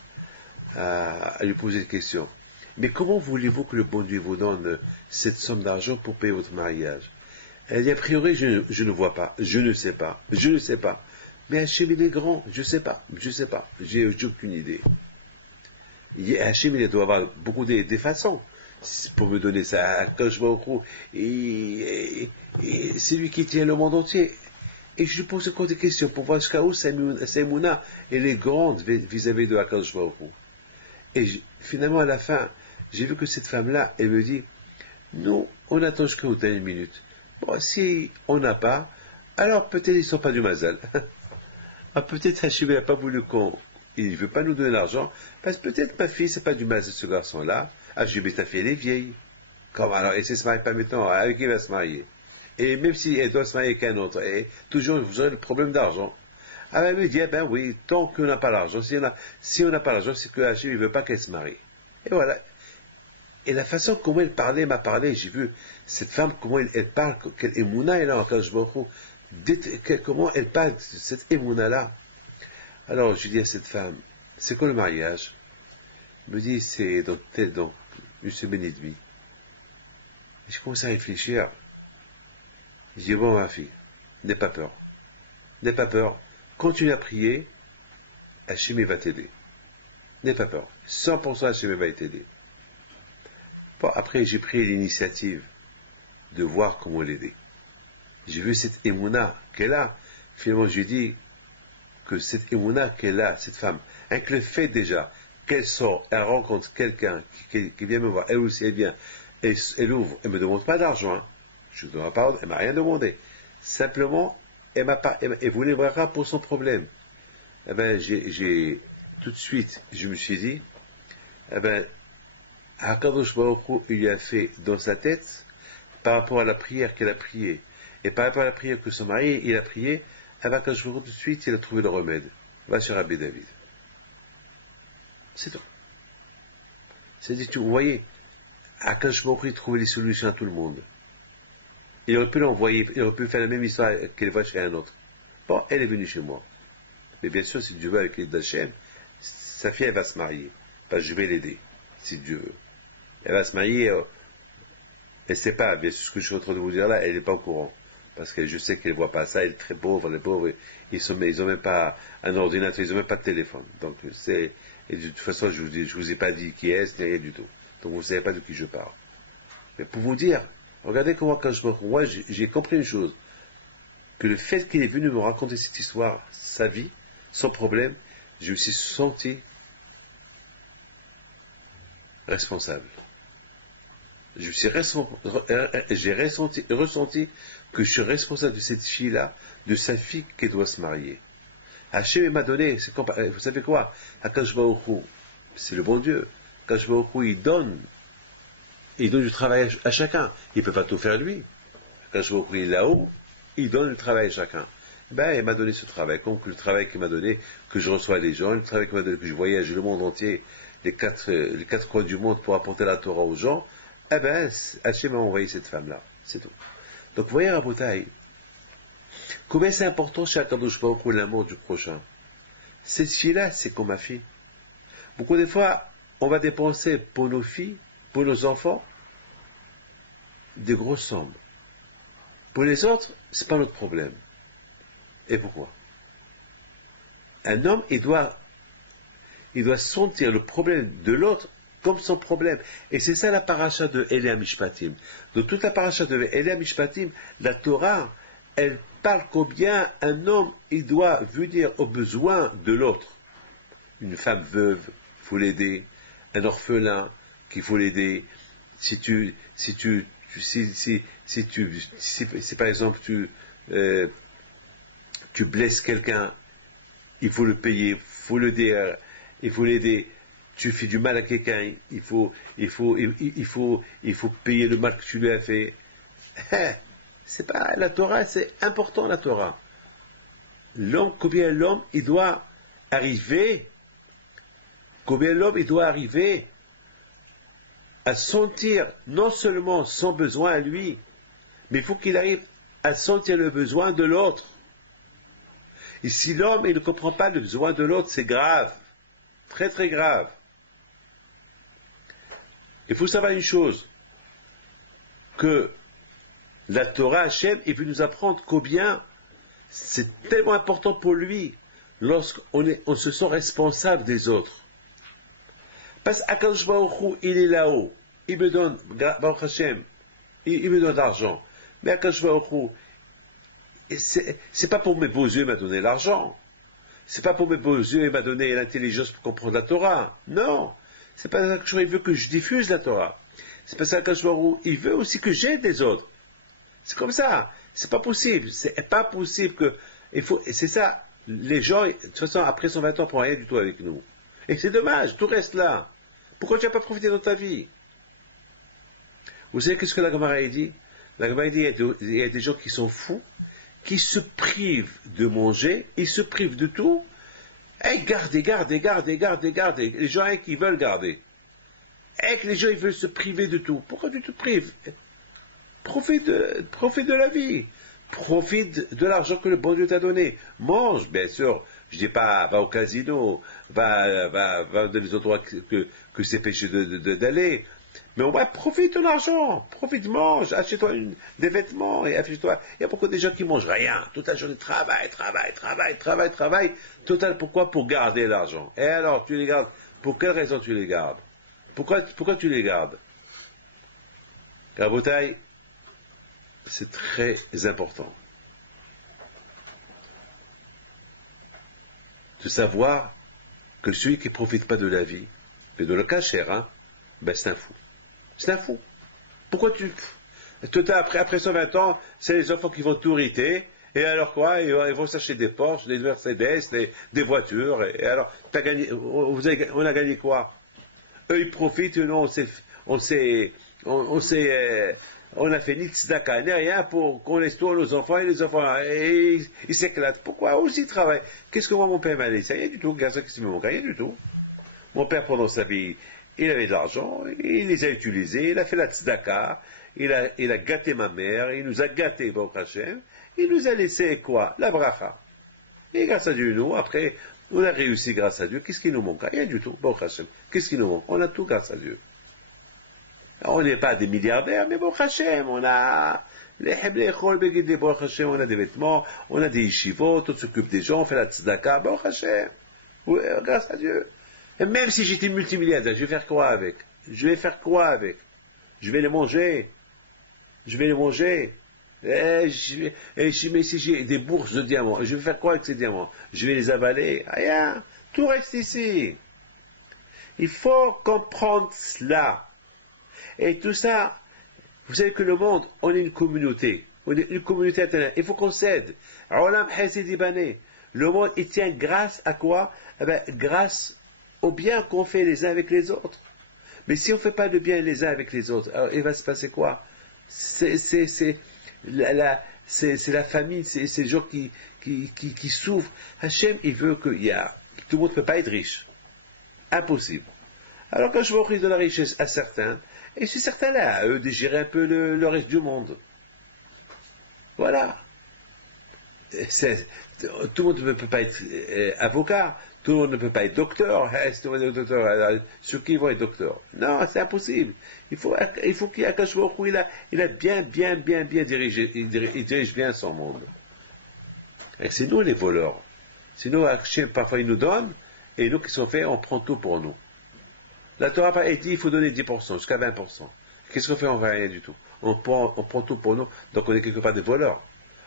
lui poser des questions. Mais comment voulez-vous que le bon Dieu vous donne cette somme d'argent pour payer votre mariage? Elle dit, a priori, je ne vois pas, je ne sais pas. Mais Hachem, il est grand, je ne sais pas, j'ai aucune idée. Hachem, il doit avoir beaucoup des façons pour me donner ça. Quand je vais au trou, et c'est lui qui tient le monde entier. Et je lui pose encore des questions pour voir jusqu'à où sa émouna, elle est grande vis-à-vis de Akadosh Baruch Hu. Et finalement, à la fin, j'ai vu que cette femme-là, elle me dit, nous, on attend jusqu'à une minute. Bon, si on n'a pas, alors peut-être ils ne sont pas du mazal. Ah, peut-être Hachem n'a pas voulu il ne veut pas nous donner l'argent, parce que peut-être ma fille, c'est pas du mazal ce garçon-là. Hachem, ta fille, elle est vieille. Comment alors, et si elle se marie pas maintenant, avec qui elle va se marier? Et même si elle doit se marier avec un autre, et toujours vous aurez le problème d'argent. Ah ben, elle me dit, eh ben oui, tant qu'on n'a pas l'argent, si on n'a pas l'argent, c'est que Hachem, il ne veut pas qu'elle se marie. Et voilà. Et la façon comment elle parlait, m'a parlé, j'ai vu cette femme, comment elle parle, quelle émouna elle a en Akadosh Baruch Hu, comment elle parle de cette émouna-là. Alors, je dis à cette femme, c'est quoi le mariage? Elle me dit, c'est dans une semaine et demie. Et je commence à réfléchir. Je dis, bon, ma fille, n'aie pas peur. N'aie pas peur. Continue à prier, Hachem va t'aider. N'aie pas peur. 100% Hachem va t'aider. Bon, après, j'ai pris l'initiative de voir comment l'aider. J'ai vu cette émouna qu'elle a. Finalement, j'ai dit que cette émouna qu'elle a, cette femme, avec le fait déjà qu'elle sort, elle rencontre quelqu'un qui vient me voir, elle aussi, elle vient, elle ouvre, elle ne me demande pas d'argent. Hein. Je ne dois pas, elle ne m'a rien demandé. Simplement, elle voulait voir pour son problème. Eh ben, tout de suite, je me suis dit, eh ben, Hakadosh Baruch Hu, il lui a fait dans sa tête, par rapport à la prière qu'elle a priée, et par rapport à la prière que son mari, il a prié, Hakadosh Baruch Hu, tout de suite, il a trouvé le remède. Va sur Rabbi David. C'est tout. C'est-à-dire, vous voyez, Hakadosh Baruch Hu, il trouvait les solutions à tout le monde. Il aurait pu l'envoyer, il aurait pu faire la même histoire qu'elle voit chez un autre. Bon, elle est venue chez moi. Mais bien sûr, si Dieu veut, avec l'aide d'Hachem, sa fille, elle va se marier. Parce que je vais l'aider, si Dieu veut. Elle va se marier, elle ne sait pas, bien sûr, ce que je suis en train de vous dire là, elle n'est pas au courant. Parce que je sais qu'elle ne voit pas ça, elle est très pauvre, les pauvres, ils n'ont même pas un ordinateur, ils n'ont même pas de téléphone. Donc, et de toute façon, je vous ai pas dit qui est, ni rien du tout. Donc, vous ne savez pas de qui je parle. Mais pour vous dire, regardez comment, moi, j'ai compris une chose, que le fait qu'il est venu me raconter cette histoire, sa vie, son problème, je me suis senti responsable. J'ai ressenti que je suis responsable de cette fille-là, de sa fille qui doit se marier. Hachem m'a donné, vous savez quoi? Akadosh Baruch Hu, c'est le bon Dieu. Akadosh Baruch Hu, il donne du travail à chacun. Il ne peut pas tout faire lui. Akadosh Baruch Hu, il est là-haut, il donne le travail à chacun. Ben, il m'a donné ce travail, comme que le travail qu'il m'a donné, que je reçois les gens, le travail qu'il m'a donné, que je voyage le monde entier, les quatre coins du monde pour apporter la Torah aux gens, eh ben, Hachem m'a envoyé cette femme-là. C'est tout. Donc, vous voyez, Rabotaï, combien c'est important chez Akadosh Baruch Hu l'amour du prochain. Cette fille-là, c'est comme ma fille. Beaucoup de fois, on va dépenser pour nos filles, pour nos enfants, des grosses sommes. Pour les autres, c'est pas notre problème. Et pourquoi? Un homme, il doit il doit sentir le problème de l'autre comme son problème. Et c'est ça la paracha de Elea Mishpatim. Dans toute la paracha de Elea Mishpatim, la Torah, elle parle combien un homme, il doit venir aux besoins de l'autre. Une femme veuve, il faut l'aider. Un orphelin, qu'il faut l'aider. Si par exemple tu blesses quelqu'un, il faut le payer, il faut l'aider. Tu fais du mal à quelqu'un, il faut payer le mal que tu lui as fait. C'est pas la Torah, c'est important la Torah. Combien l'homme il doit arriver à sentir non seulement son besoin à lui, mais il faut qu'il arrive à sentir le besoin de l'autre. Et si l'homme il ne comprend pas le besoin de l'autre, c'est grave, très très grave. Il faut savoir une chose, que la Torah Hachem, il veut nous apprendre combien c'est tellement important pour lui lorsqu'on se sent responsable des autres. Parce qu'Akadosh Baruch Hu, il est là-haut, il me donne, Baruch Hashem, il me donne l'argent. Mais Akadosh Baruch Hu, c'est pas pour mes beaux yeux il m'a donné l'argent. C'est pas pour mes beaux yeux il m'a donné l'intelligence pour comprendre la Torah. Non. C'est pas ça qu'il veut que je diffuse la Torah. C'est pas ça qu'Akadosh Baruch Hu, il veut aussi que j'aide les autres. C'est comme ça. C'est pas possible. C'est pas possible que, c'est ça. Les gens, de toute façon, après 120 ans, ne prennent rien du tout avec nous. Et c'est dommage, tout reste là. Pourquoi tu n'as pas profité de ta vie? Vous savez qu'est-ce que la Gemara a dit? La Gemara a dit, il y a des gens qui sont fous, qui se privent de manger, ils se privent de tout, et gardez. Les gens qui veulent garder. Et que les gens ils veulent se priver de tout. Pourquoi tu te prives? Profite de la vie. Profite de l'argent que le bon Dieu t'a donné. Mange, bien sûr. Je dis pas, va au casino, va dans les endroits que c'est péché d'aller. Mais au moins, profite de l'argent. Profite, mange, achète-toi des vêtements et achète-toi. Il y a beaucoup de gens qui mangent rien. Toute la journée, travail. Total, pourquoi? Pour garder l'argent. Et alors, tu les gardes. Pour quelle raison tu les gardes? Pourquoi tu les gardes? Rabotaï, c'est très important de savoir que celui qui ne profite pas de la vie, et de le cacher, ben c'est un fou. C'est un fou. Pourquoi après 120 ans, c'est les enfants qui vont tout hériter, et alors quoi? Ils vont s'acheter des Porsche, des Mercedes, des voitures, et alors, on a gagné quoi? Eux, ils profitent, nous, on a fait ni tzedaka, ni rien pour qu'on laisse tout à nos enfants, et les enfants, et ils s'éclatent. Pourquoi? Aussi, ils travaillent. Qu'est-ce que moi, mon père m'a laissé? Rien du tout. Qu'est-ce qui me manque? Rien du tout. Mon père, pendant sa vie, il avait de l'argent, il les a utilisés, il a fait la tzedaka, il a gâté ma mère, il nous a gâté, Baruch Hashem, il nous a laissé quoi? La bracha. Et grâce à Dieu, nous, après, on a réussi grâce à Dieu. Qu'est-ce qui nous manque? Rien du tout, Baruch Hashem. Qu'est-ce qui nous manque? On a tout grâce à Dieu. Alors, on n'est pas des milliardaires, mais Baruch Hashem, on a on a des vêtements, on a des yeshivot, on s'occupe des gens, on fait la tzedaka, Baruch Hashem. Oui, grâce à Dieu. Et même si j'étais multimilliardaire, je vais faire quoi avec? Je vais les manger. Mais si j'ai des bourses de diamants, je vais faire quoi avec ces diamants? Je vais les avaler? Rien. Tout reste ici. Il faut comprendre cela. Et tout ça, vous savez que le monde, on est une communauté. On est une communauté internationale. Il faut qu'on s'aide. Le monde, il tient grâce à quoi? Eh bien, grâce au bien qu'on fait les uns avec les autres. Mais si on ne fait pas de bien les uns avec les autres, alors il va se passer quoi? C'est la famine, c'est les gens qui souffrent. Hachem, il veut tout le monde ne peut pas être riche. Impossible. Alors quand je vais offrir de la richesse à certains, et c'est certains-là, à eux de gérer un peu le reste du monde. Voilà. Tout le monde ne peut pas être avocat, tout le monde ne peut pas être docteur. Si tout le monde est docteur, sur qui vont être docteurs? Non, c'est impossible. Il faut qu'il y ait un Akash Baruch Hu, il a bien dirigé, il dirige bien son monde. Et c'est nous les voleurs. Sinon, Hachem, parfois il nous donne, Et nous qui sommes faits, on prend tout pour nous. La Torah a dit il faut donner 10%, jusqu'à 20%. Qu'est-ce qu'on fait? On ne fait rien du tout. On prend tout pour nous, donc on est quelque part des voleurs.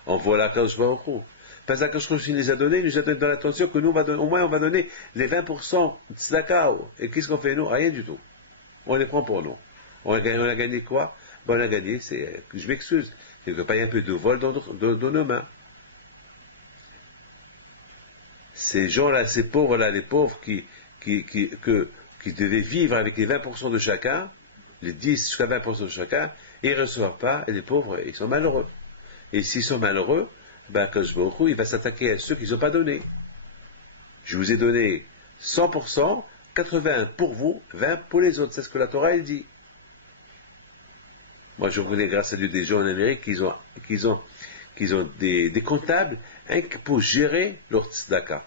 On vole à Kadosh Baruch Hu. Parce que Kadosh Baruch Hu nous a donné, il nous a donné dans l'attention que nous, au moins on va donner les 20% de tzedaka. Et qu'est-ce qu'on fait nous? Rien du tout. On les prend pour nous. On a gagné quoi? Ben, on a gagné, je m'excuse, quelque part il y a un peu de vol dans nos mains. Ces gens-là, ces pauvres-là, les pauvres qui devaient vivre avec les 20% de chacun, les 10 jusqu'à 20% de chacun, ils ne reçoivent pas, et les pauvres, ils sont malheureux. Et s'ils sont malheureux, ben, Kadosh Baruch Hu, il va s'attaquer à ceux qui n'ont pas donné. Je vous ai donné 100%, 80 pour vous, 20 pour les autres. C'est ce que la Torah, elle dit. Moi, je connais, grâce à Dieu, des gens en Amérique qui ont des comptables pour gérer leur tzedaka,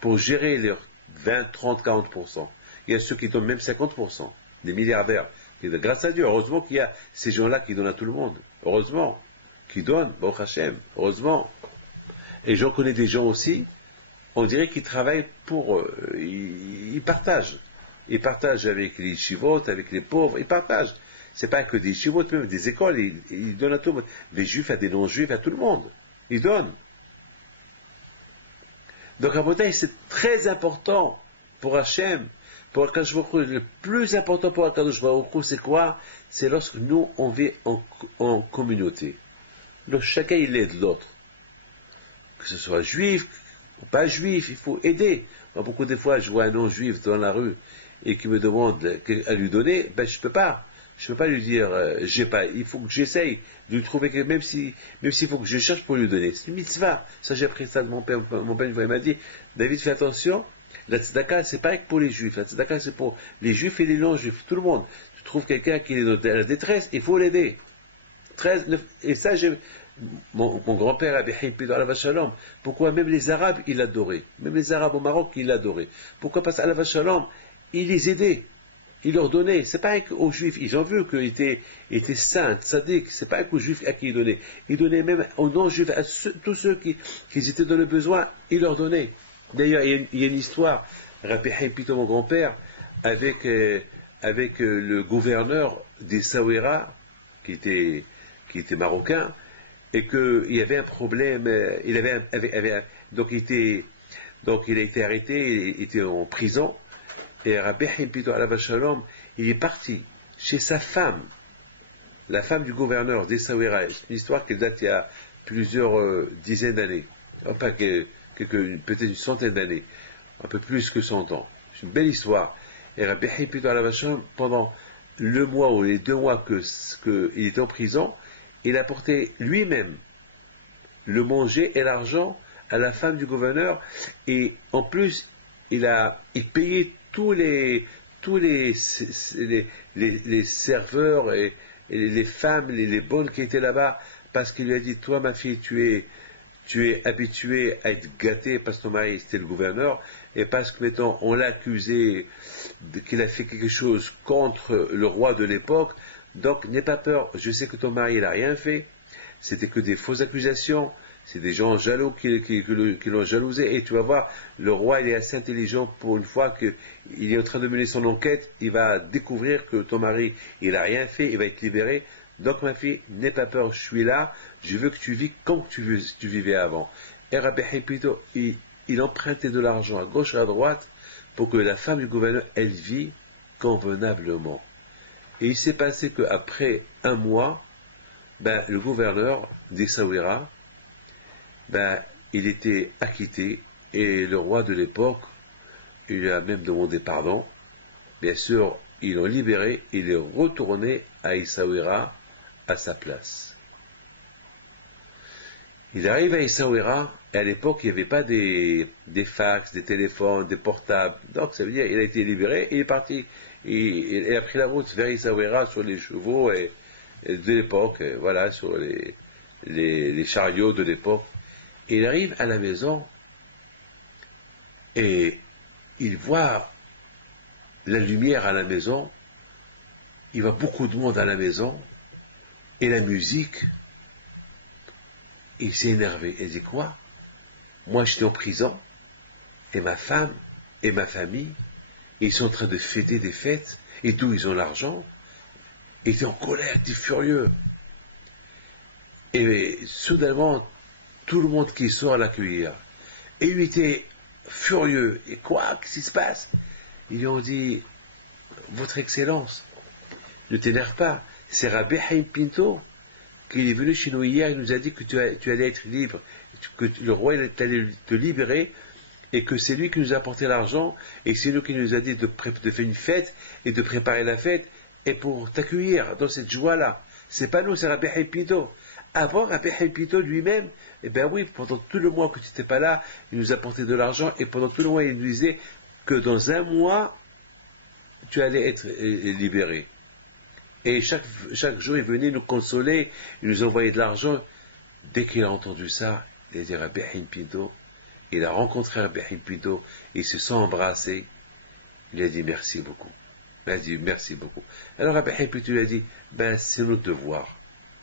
pour gérer leurs 20, 30, 40%. Il y a ceux qui donnent même 50%, des milliardaires. Et grâce à Dieu, heureusement qu'il y a ces gens-là qui donnent à tout le monde. Heureusement. Qui donnent, Baruch Hashem, heureusement. Et j'en connais des gens aussi, on dirait qu'ils travaillent pour... ils partagent. Ils partagent avec les yeshivot, avec les pauvres, ils partagent. C'est pas que des yeshivot, même des écoles, ils donnent à tout le monde. Les juifs, à des non-juifs, à tout le monde. Ils donnent. Donc, à Botaï, c'est très important pour Hachem, pour Akadosh Baruch Hu. Le plus important pour Akadosh Baruch Hu, c'est quoi? C'est lorsque nous, on vit en communauté. Donc, chacun, il aide l'autre. Que ce soit juif ou pas juif, il faut aider. Moi, beaucoup de fois, je vois un non-juif dans la rue et qui me demande à lui donner, ben, je peux pas. Je peux pas lui dire, j'ai pas. Il faut que j'essaye de lui trouver, même s'il faut que je cherche pour lui donner. C'est une mitzvah. Ça, j'ai appris ça de mon père. Mon père, une fois, il m'a dit, David, fais attention. La tzedaka, c'est pas que pour les juifs. La tzedaka, c'est pour les juifs et les non-juifs. Tout le monde. Tu trouves quelqu'un qui est dans la détresse, il faut l'aider. 13, 9, et ça, mon grand-père avait Hippido Alav Shalom. Pourquoi même les Arabes, il l'adorait. Même les Arabes au Maroc, il l'adoraient. Pourquoi? Parce qu'Alav Shalom, il les aidait. Il leur donnait. C'est pas aux Juifs. Ils ont vu qu'il était saint, sadique. C'est pas aux Juifs à qui il donnait. Il donnait même aux non-Juifs, à tous ceux qui étaient dans le besoin, il leur donnait. D'ailleurs, il y a une histoire. Rabbi Hippido, mon grand-père, avec le gouverneur des Sawera, qui était marocain, et qu'il y avait un problème, donc il a été arrêté, il était en prison, et Rabbi Hippido Alav Shalom, il est parti chez sa femme, la femme du gouverneur d'Essaouira. C'est une histoire qui date il y a plusieurs dizaines d'années, enfin peut-être une centaine d'années, un peu plus que 100 ans. C'est une belle histoire. Et Rabbi Hippido Alav Shalom, pendant le mois ou les 2 mois qu'il était en prison, il apportait lui-même le manger et l'argent à la femme du gouverneur, et en plus il payait tous les serveurs et les femmes, les bonnes qui étaient là-bas, parce qu'il lui a dit, toi ma fille, tu es habituée à être gâtée parce que ton mari c'était le gouverneur, et parce que mettons on l'a accusé qu'il a fait quelque chose contre le roi de l'époque, donc n'aie pas peur, je sais que ton mari il n'a rien fait, c'était que des fausses accusations, c'est des gens jaloux qui l'ont jalousé, et tu vas voir, le roi il est assez intelligent pour une fois qu'il est en train de mener son enquête, il va découvrir que ton mari il n'a rien fait, il va être libéré. Donc ma fille, n'aie pas peur, je suis là, je veux que tu vis comme tu vivais avant. Et Rabbi Hippido, il empruntait de l'argent à gauche et à droite pour que la femme du gouverneur, elle vit convenablement. Et il s'est passé qu'après un mois, le gouverneur d'Essaouira, il était acquitté, et le roi de l'époque, il lui a même demandé pardon. Bien sûr, ils l'ont libéré, il est retourné à Essaouira à sa place. Il arrive à Essaouira, et à l'époque, il n'y avait pas des fax, des téléphones, des portables. Donc, ça veut dire, il a été libéré, il est parti, il a pris la route vers Essaouira sur les chevaux de l'époque, voilà, sur les chariots de l'époque. Et il arrive à la maison, et il voit la lumière à la maison, il voit beaucoup de monde à la maison, et la musique. Il s'est énervé. Il dit, quoi? Moi j'étais en prison, et ma femme, et ma famille, et ils sont en train de fêter des fêtes, et d'où ils ont l'argent, et ils étaient en colère, ils étaient furieux. Et soudainement, tout le monde qui sort à l'accueillir. Et lui était furieux. Et quoi? Qu'est-ce qui se passe? Ils lui ont dit, Votre Excellence, ne t'énerve pas. C'est Rabbi Haïm Pinto qui est venu chez nous hier. Il nous a dit que tu allais être libre, que le roi allait te libérer, et que c'est lui qui nous a apporté l'argent, et c'est lui qui nous a dit de faire une fête, et de préparer la fête, et pour t'accueillir dans cette joie-là. C'est pas nous, c'est Rabbi Haïm Pinto. Avant, Rabbi Haïm Pinto lui-même, eh bien oui, pendant tout le mois que tu n'étais pas là, il nous apportait de l'argent, et pendant tout le mois, il nous disait que dans un mois, tu allais être libéré. Et chaque jour, il venait nous consoler, il nous envoyait de l'argent. Dès qu'il a entendu ça, il a dit Rabbi Haïm Pinto, il a rencontré Rabbi Haïm Pinto, ils se sont embrassés, il a dit merci beaucoup. Il a dit merci beaucoup. Alors Rabbi Haïm Pinto lui a dit, c'est notre devoir.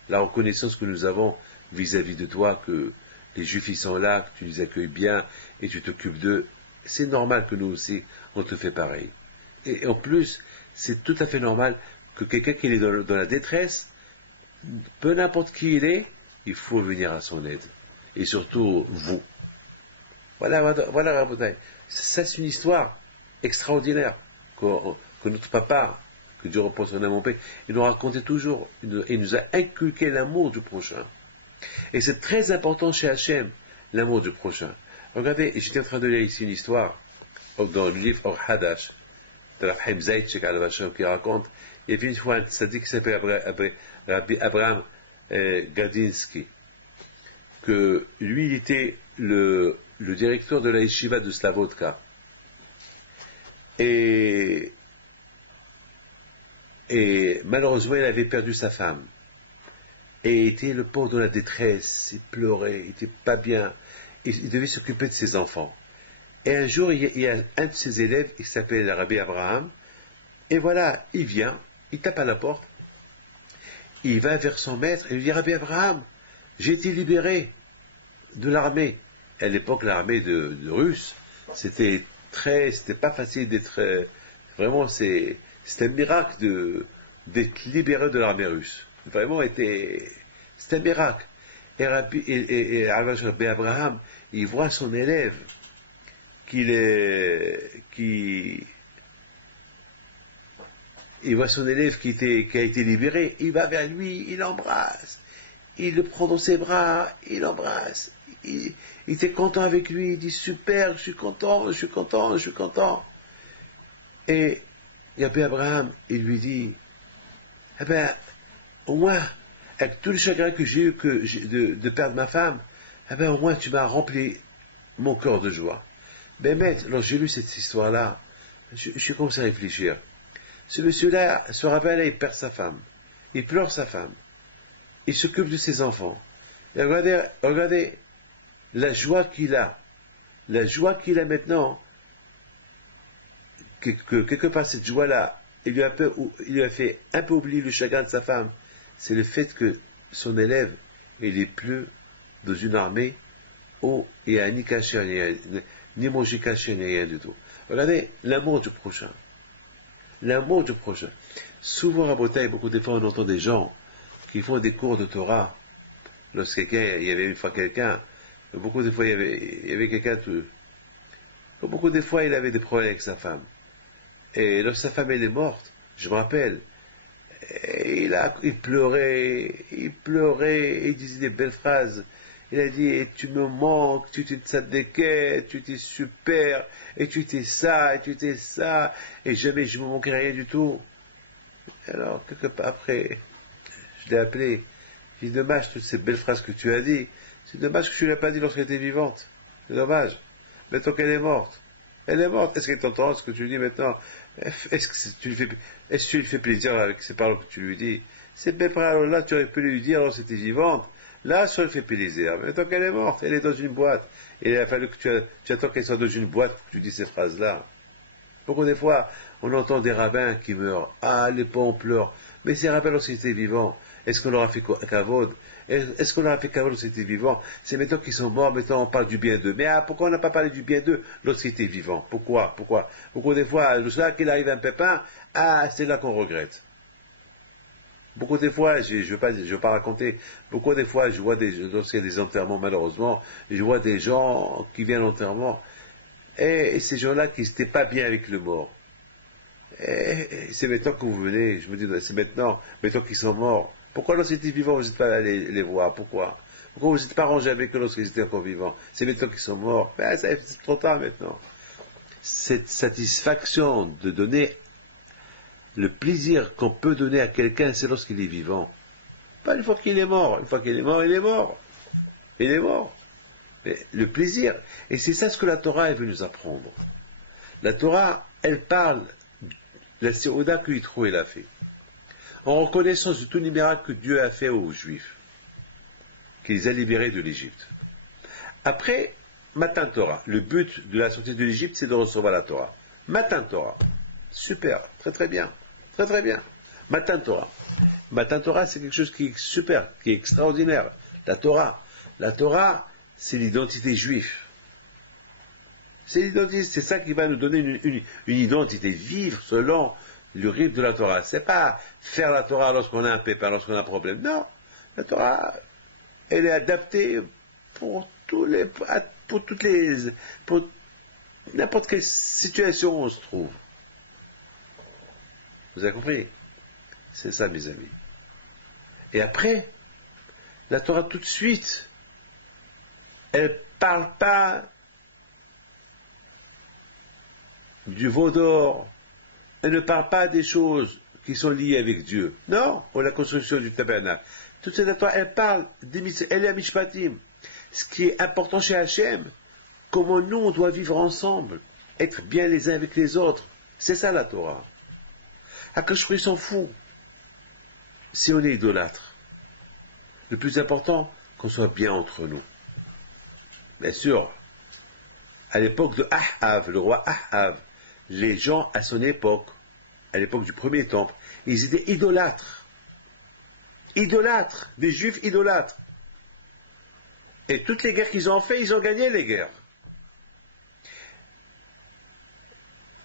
La reconnaissance que nous avons vis-à-vis de toi, que les Juifs ils sont là, que tu les accueilles bien et tu t'occupes d'eux, c'est normal que nous aussi, on te fait pareil. Et en plus, c'est tout à fait normal que quelqu'un qui est dans la détresse, peu n'importe qui il est, il faut venir à son aide. Et surtout, vous. Voilà, Rabotai. Ça, c'est une histoire extraordinaire que notre papa, que Dieu repose son âme en paix, il nous racontait toujours. Il nous a inculqué l'amour du prochain. Et c'est très important chez Hachem, l'amour du prochain. Regardez, j'étais en train de lire ici une histoire, dans le livre Or Hadash, de la Chaim Zaitchik al-Vacham, qui raconte, il y avait une fois un tzaddik qui s'appelait Rabbi Abraham Gadinsky, que lui, il était le directeur de la yeshiva de Slavodka. Et malheureusement, il avait perdu sa femme. Et il était le pauvre dans la détresse, il pleurait, il était pas bien. Il devait s'occuper de ses enfants. Et un jour, il y a un de ses élèves, il s'appelle Rabbi Abraham, et voilà, il vient, il tape à la porte, il va vers son maître, et il lui dit, Rabbi Abraham, j'ai été libéré de l'armée. À l'époque, l'armée de russe, c'était pas facile d'être, vraiment, c'était un miracle d'être libéré de l'armée russe. Vraiment, c'était un miracle. Et Rabbi Abraham, il voit son élève, il voit son élève qui a été libéré, il va vers lui, il l'embrasse, il le prend dans ses bras, il l'embrasse, il était content avec lui, il dit super, je suis content. Et Rabbi Abraham, il lui dit, eh ben, au moins, avec tout le chagrin que j'ai eu de perdre ma femme, eh ben, au moins tu m'as rempli mon cœur de joie. Ben, maître, lorsque j'ai lu cette histoire-là, je suis commencé à réfléchir. Ce monsieur-là se rappelle, il perd sa femme. Il pleure sa femme. Il s'occupe de ses enfants. Et regardez la joie qu'il a. La joie qu'il a maintenant, que quelque part cette joie-là, il lui a fait un peu oublier le chagrin de sa femme. C'est le fait que son élève, il est plus dans une armée où il n'y a ni caché, ni manger caché, ni rien du tout. Regardez l'amour du prochain. L'amour du prochain. Souvent à Bretagne, beaucoup de fois, on entend des gens qui font des cours de Torah. Il y avait une fois quelqu'un, beaucoup de fois, il y avait quelqu'un, beaucoup de fois, il avait des problèmes avec sa femme. Et lorsque sa femme, elle est morte, je me rappelle, il pleurait, il disait des belles phrases. Il a dit, tu me manques, tu t'es tzadéké, tu t'es super, et tu t'es ça, et jamais je me manquerai rien du tout. Alors, quelque part après, je l'ai appelé, j'ai dit, dommage toutes ces belles phrases que tu as dit, c'est dommage que tu ne l'as pas dit lorsqu'elle était vivante, c'est dommage. Maintenant qu'elle est morte, est-ce qu'elle t'entend ce que tu lui dis maintenant? Est-ce que tu lui fais plaisir avec ces paroles que tu lui dis? Ces belles paroles-là, tu aurais pu lui dire lorsqu'elle était vivante. Là, ça lui fait plaisir. Mais tant qu'elle est morte, elle est dans une boîte. Et il a fallu que tu attends qu'elle soit dans une boîte pour que tu dis ces phrases-là. Beaucoup des fois, on entend des rabbins qui meurent. Ah, les pauvres pleurent. Mais ces rabbins, lorsqu'ils étaient vivants, est-ce qu'on leur a fait kavod? Est-ce qu'on leur a fait kavod lorsqu'ils étaient vivants? C'est maintenant qu'ils sont morts, maintenant on parle du bien d'eux. Mais pourquoi on n'a pas parlé du bien d'eux lorsqu'ils étaient vivants? Pourquoi? Beaucoup des fois, le soir qu'il arrive un pépin, c'est là qu'on regrette. Beaucoup des fois, je ne veux pas raconter, beaucoup des fois, je vois lorsqu'il y a des enterrements, malheureusement, je vois des gens qui viennent à l'enterrement, et ces gens-là qui n'étaient pas bien avec le mort. Et c'est maintenant que vous venez, je me dis, c'est maintenant qu'ils sont morts. Pourquoi lorsqu'ils étaient vivants, vous n'êtes pas allés les voir? Pourquoi vous n'êtes pas rangé avec eux lorsqu'ils étaient encore vivants? C'est maintenant qu'ils sont morts. Mais c'est trop tard maintenant. Cette satisfaction de donner le plaisir qu'on peut donner à quelqu'un, c'est lorsqu'il est vivant. Pas une fois qu'il est mort. Une fois qu'il est mort, il est mort. Il est mort. Mais le plaisir, et c'est ça ce que la Torah veut nous apprendre. La Torah, elle parle de la Séouda que Yitro a fait. En reconnaissance de tous les miracles que Dieu a fait aux Juifs, qu'il les a libérés de l'Égypte. Après, Matan Torah. Le but de la sortie de l'Égypte, c'est de recevoir la Torah. Matan Torah. Super. Très très bien. Très très bien. Matan Torah. Matan Torah, c'est quelque chose qui est super, qui est extraordinaire. La Torah. La Torah, c'est l'identité juive. C'est l'identité, c'est ça qui va nous donner une identité, vivre selon le rythme de la Torah. C'est pas faire la Torah lorsqu'on a un pépin, lorsqu'on a un problème. Non. La Torah, elle est adaptée pour n'importe quelle situation où on se trouve. Vous avez compris? C'est ça, mes amis. Et après, la Torah tout de suite, elle parle pas du veau d'or, elle ne parle pas des choses qui sont liées avec Dieu. Non, ou la construction du tabernacle. Toute cette Torah, elle parle elle est Mishpatim. Ce qui est important chez Hachem, comment nous on doit vivre ensemble, être bien les uns avec les autres. C'est ça la Torah. Akash s'en fout si on est idolâtre. Le plus important, qu'on soit bien entre nous. Bien sûr, à l'époque de Ahav, le roi Ahav, les gens à son époque, à l'époque du premier temple, ils étaient idolâtres. Idolâtres, des juifs idolâtres. Et toutes les guerres qu'ils ont fait, ils ont gagné les guerres.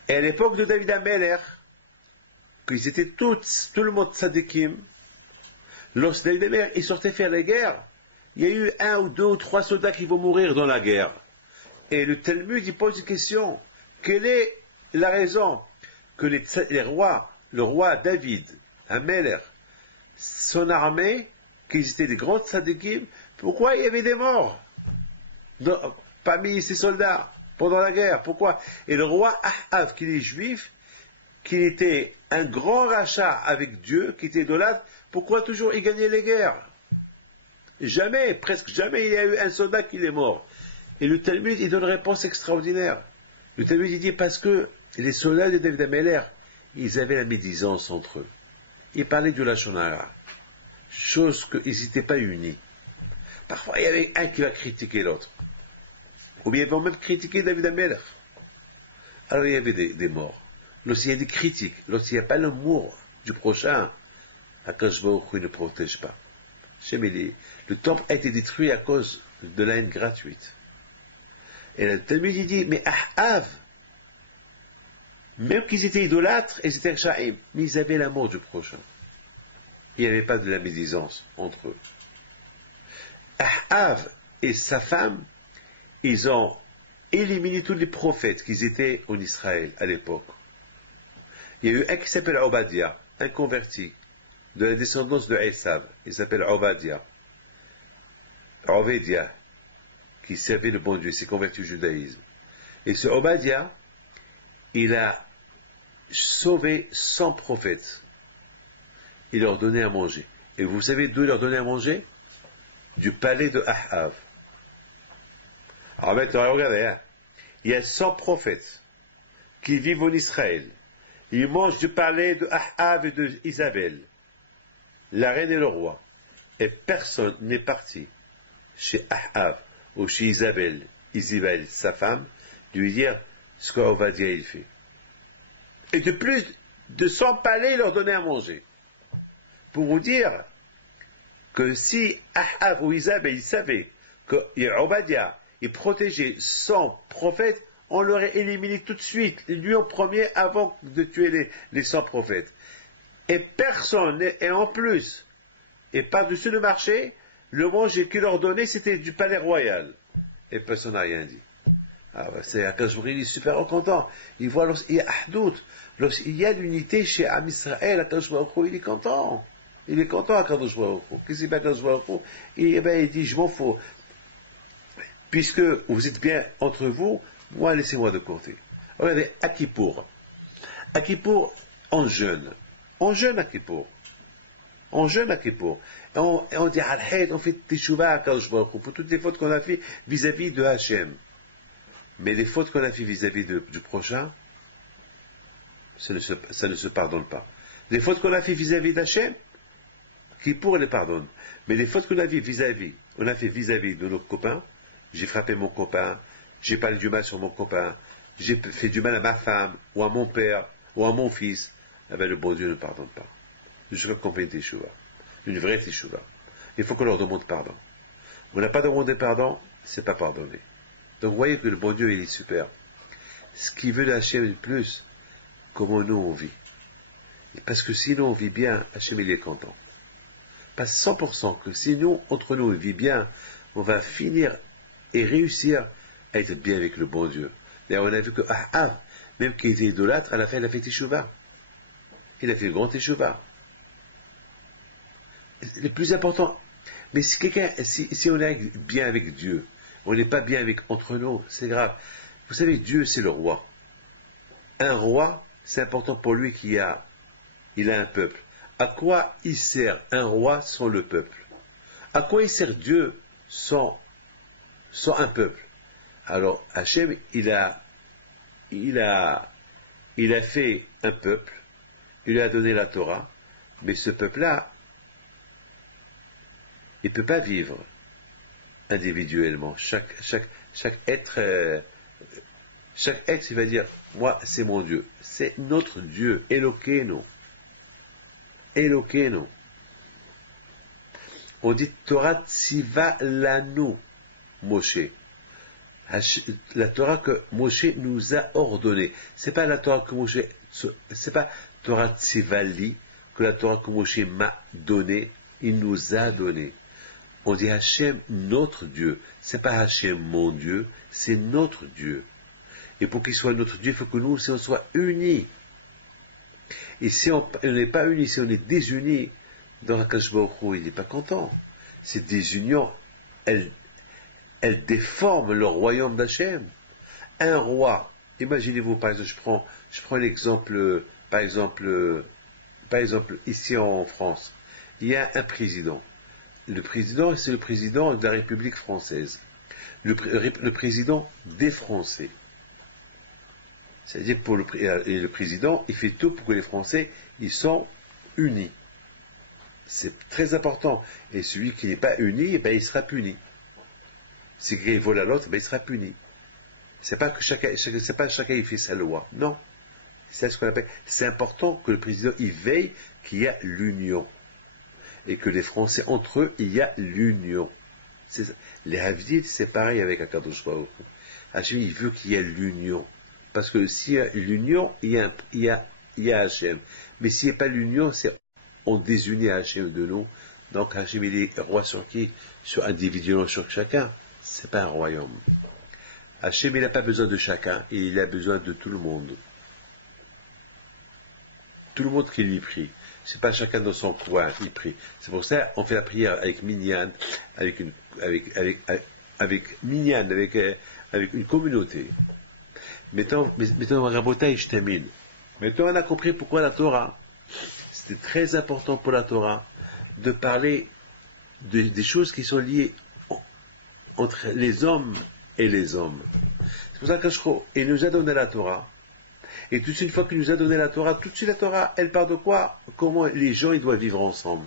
Et à l'époque de David Ameller, qu'ils étaient tout le monde tzadikim, lorsque David Ameller il sortait faire la guerre, il y a eu 1 ou 2 ou 3 soldats qui vont mourir dans la guerre. Et le Talmud, il pose une question. Quelle est la raison que les rois, le roi David, Ameller, son armée, qu'ils étaient des grands tzadikim, pourquoi il y avait des morts parmi ces soldats pendant la guerre? Pourquoi? Et le roi Ahav, qui est juif, qui était un grand rachat avec Dieu, qui était idolâtre, pourquoi toujours il gagnait les guerres? Jamais, presque jamais, il y a eu un soldat qui est mort. Et le Talmud, il donne une réponse extraordinaire. Le Talmud, il dit parce que les soldats de David Ameller, ils avaient la médisance entre eux. Ils parlaient du Lachon Hara, chose qu'ils n'étaient pas unis. Parfois, il y avait un qui va critiquer l'autre. Ou bien ils vont même critiquer David Ameller. Alors il y avait des morts. Lorsqu'il y a des critiques, lorsqu'il n'y a pas l'amour du prochain, Akash Baruch Hu ne protège pas. Le temple a été détruit à cause de la haine gratuite. Et le Talmud il dit, mais Ahav, même qu'ils étaient idolâtres, ils étaient chaïm, mais ils avaient l'amour du prochain. Il n'y avait pas de la médisance entre eux. Ahav et sa femme, ils ont éliminé tous les prophètes qui étaient en Israël à l'époque. Il y a eu un qui s'appelle Obadiah, un converti, de la descendance de Esav. Il s'appelle Obadiah, qui servait le bon Dieu, il s'est converti au judaïsme. Et ce Obadiah, il a sauvé 100 prophètes. Il leur donnait à manger. Et vous savez d'où il leur donnait à manger? Du palais de Ahav. Alors maintenant, regardez, hein. Il y a 100 prophètes qui vivent en Israël. Ils mangent du palais de Ahav et de Isabelle, la reine et le roi. Et personne n'est parti chez Ahav ou chez Isabelle, sa femme, de lui dire ce qu'Ovadia il fait. et de plus de 100 palais leur donner à manger. Pour vous dire que si Ahab ou Isabelle, ils savaient que Obadiah, il protégeait 100 prophètes, on l'aurait éliminé tout de suite, lui en premier, avant de tuer les 100 prophètes. Et personne, et en plus, et par-dessus le marché, le manger qu'il leur donnait, c'était du palais royal. Et personne n'a rien dit. Ah bah c'est Akash Baruch Hu, il est super content. Il voit lorsqu'il y a Ahdout, lorsqu'il y a l'unité chez Am Israël, Akash Baruch Hu, il est content. Il est content Akash Baruch Hu. Qu'est-ce qu'il fait Akash Baruch Hu? Il dit, je m'en fous. Puisque vous êtes bien entre vous, moi, laissez-moi de côté. Regardez, à Kippour. À Kippour, en jeûne. On jeûne à Kippour. On jeûne à Kippour. Et on dit, on fait teshuva à Akash Baruch Hu pour toutes les fautes qu'on a fait vis-à-vis de Hachem. Mais les fautes qu'on a fait vis-à-vis du prochain, ça ne se pardonne pas. Les fautes qu'on a fait vis-à-vis d'Hachem, Kippour les pardonne. Mais les fautes qu'on a fait vis-à-vis de nos copains, j'ai frappé mon copain, j'ai parlé du mal sur mon copain, j'ai fait du mal à ma femme, ou à mon père, ou à mon fils, eh bien le bon Dieu ne pardonne pas. Jusqu'à qu'on fait une teshuva, une vraie teshuva. Il faut qu'on leur demande pardon. On n'a pas demandé pardon, c'est pas pardonné. Donc vous voyez que le bon Dieu, il est super. Ce qu'il veut d'Hachem le plus, comment nous on vit. Parce que si nous on vit bien, Hachem il est content. Pas 100% que si nous, entre nous, on vit bien, on va finir et réussir à être bien avec le bon Dieu. D'ailleurs, on a vu que même qu'il était idolâtre, à la fin il a fait teshuva. Il a fait le grand teshuva. Le plus important, mais si on est bien avec Dieu, on n'est pas bien entre nous, c'est grave. Vous savez, Dieu, c'est le roi. Un roi, c'est important pour lui il a un peuple. À quoi il sert un roi sans le peuple? À quoi il sert Dieu sans un peuple? Alors, Hachem, il a fait un peuple, il lui a donné la Torah, mais ce peuple-là, il ne peut pas vivre individuellement. Chaque être, il va dire, moi, c'est mon Dieu. C'est notre Dieu. Elokeinu. Elokeinu. On dit Torah Tziva Lanu, Moshe. La Torah que Moshe nous a ordonnée. C'est pas la Torah que Moshe, c'est pas Torah Tzivali, que la Torah que Moshe m'a donnée, il nous a donné. On dit Hachem, notre Dieu. C'est pas Hachem, mon Dieu, c'est notre Dieu. Et pour qu'il soit notre Dieu, il faut que nous, on soit unis. Et si on n'est pas unis, si on est désunis, dans Akash Baruch Hu, il n'est pas content. Ces désunions, elles déforment le royaume d'Hachem. Un roi, imaginez-vous, par exemple, je prends l'exemple, par exemple, ici en France, il y a un président. Le président, c'est le président de la République française. Le président des Français. C'est-à-dire pour le président, il fait tout pour que les Français, ils sont unis. C'est très important. Et celui qui n'est pas uni, il sera puni. Si quelqu'un vole à l'autre, il sera puni. C'est pas que chacun il fait sa loi. Non. C'est ce qu'on appelle. C'est important que le président, il veille qu'il y a l'union. Et que les Français, entre eux, il y a l'union. Les Havdites, c'est pareil avec Akadosh Baruch Hu. Hachem, il veut qu'il y ait l'union. Parce que s'il y a l'union, il y a Hachem. Mais s'il n'y a pas l'union, on désunit Hachem de nous. Donc Hachem, il est roi sur qui? Sur individuellement sur chacun. C'est pas un royaume. Hachem, il n'a pas besoin de chacun, et il a besoin de tout le monde. Tout le monde qui lui prie. C'est pas chacun dans son coin, il prie. C'est pour ça qu'on fait la prière avec Minyan, avec une communauté. Mettons, Rabotai, je termine. Maintenant, on a compris pourquoi la Torah. C'était très important pour la Torah de parler des choses qui sont liées entre les hommes et les hommes. C'est pour ça qu'il nous a donné la Torah. Et tout de suite, une fois qu'il nous a donné la Torah, tout de suite la Torah, elle parle de quoi? Comment les gens ils doivent vivre ensemble.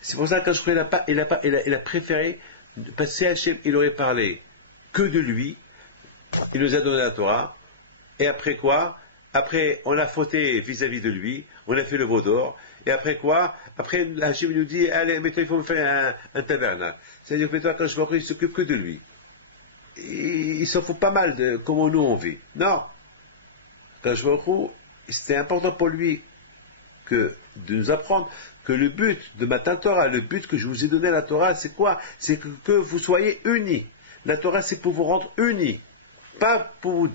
C'est pour ça qu'Hachem il a préféré, parce que Hachem il aurait parlé que de lui, il nous a donné la Torah, Et après quoi? Après, on a fauté vis-à-vis de lui, on a fait le veau d'or, et après quoi? Après, Hachem nous dit, allez, maintenant il faut me faire un tabernacle. C'est-à-dire que maintenant, quand je vois il s'occupe que de lui. Il s'en fout pas mal de comment nous on vit. Non. Quand je vois c'était important pour lui de nous apprendre que le but de ma Torah, le but que je vous ai donné à la Torah, c'est quoi? C'est que vous soyez unis. La Torah, c'est pour vous rendre unis. Pas pour vous...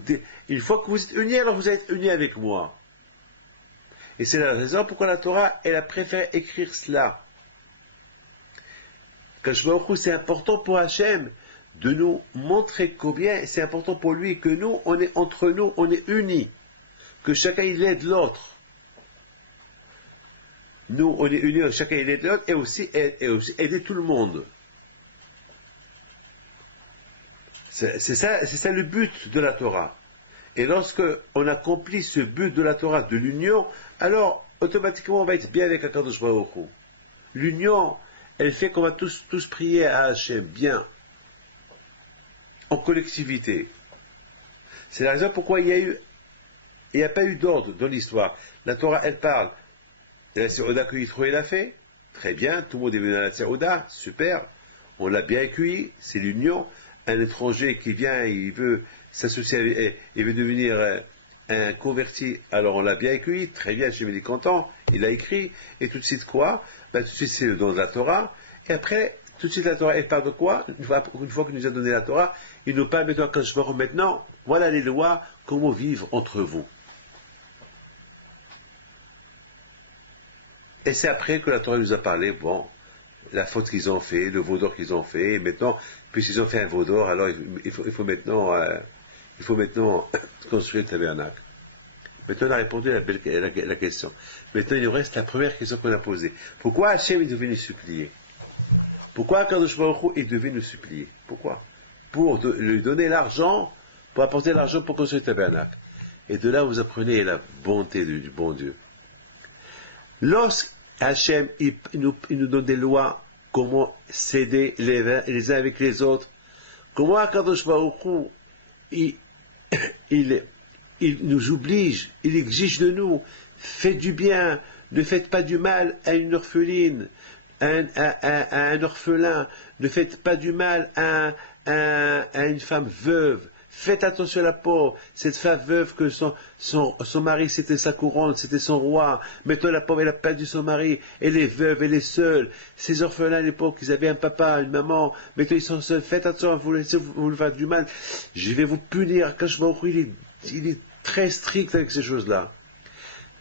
Une fois que vous êtes unis, alors vous êtes unis avec moi. Et c'est la raison pourquoi la Torah, elle a préféré écrire cela. Quand je vois c'est important pour Hachem de nous montrer combien c'est important pour lui que nous, on est entre nous, on est unis. Que chacun il aide l'autre. Nous, on est unis, chacun il aide l'autre et aussi aider tout le monde. C'est ça le but de la Torah. Et lorsque on accomplit ce but de la Torah, de l'union, alors automatiquement on va être bien avec Akadosh Baruch Hu. L'union, elle fait qu'on va tous prier à Hachem, bien, en collectivité. C'est la raison pourquoi il n'y a pas eu d'ordre dans l'histoire. La Torah, elle parle de la Séouda que Yitro a fait, très bien, tout le monde est venu à la Séouda, super, on l'a bien accueilli, c'est l'union. Un étranger qui vient, il veut s'associer, il veut devenir un converti, alors on l'a bien accueilli, très bien, je me dis content, il a écrit, et tout de suite quoi? Tout de suite c'est le don de la Torah, et après, tout de suite la Torah, elle parle de quoi? Une fois qu'il nous a donné la Torah, il nous parle maintenant, quand je me remets maintenant, voilà les lois, comment vivre entre vous. Et c'est après que la Torah nous a parlé, bon, la faute qu'ils ont fait, le veau d'or qu'ils ont fait, et maintenant, puisqu'ils ont fait un veau d'or, alors il faut maintenant construire le tabernacle. Maintenant, on a répondu à la question. Maintenant, il nous reste la première question qu'on a posée. Pourquoi Hachem il devait nous supplier? Pourquoi Kadosh Baruch Hu il devait nous supplier? Pourquoi? Pour lui donner l'argent, pour apporter l'argent pour construire le tabernacle. Et de là, vous apprenez la bonté du bon Dieu. Lorsque Hachem il nous donne des lois, comment s'aider les uns avec les autres, comment Akadosh Baruch Hu, il nous oblige, il exige de nous, faites du bien, ne faites pas du mal à une orpheline, à un orphelin, ne faites pas du mal à une femme veuve. Faites attention à la pauvre, cette femme veuve que son mari c'était sa couronne, c'était son roi. Maintenant la pauvre elle a perdu son mari, elle est veuve, elle est seule. Ces orphelins à l'époque, ils avaient un papa, une maman, maintenant ils sont seuls. Faites attention, vous leur faites du mal. Je vais vous punir. Quand je vois il est très strict avec ces choses-là.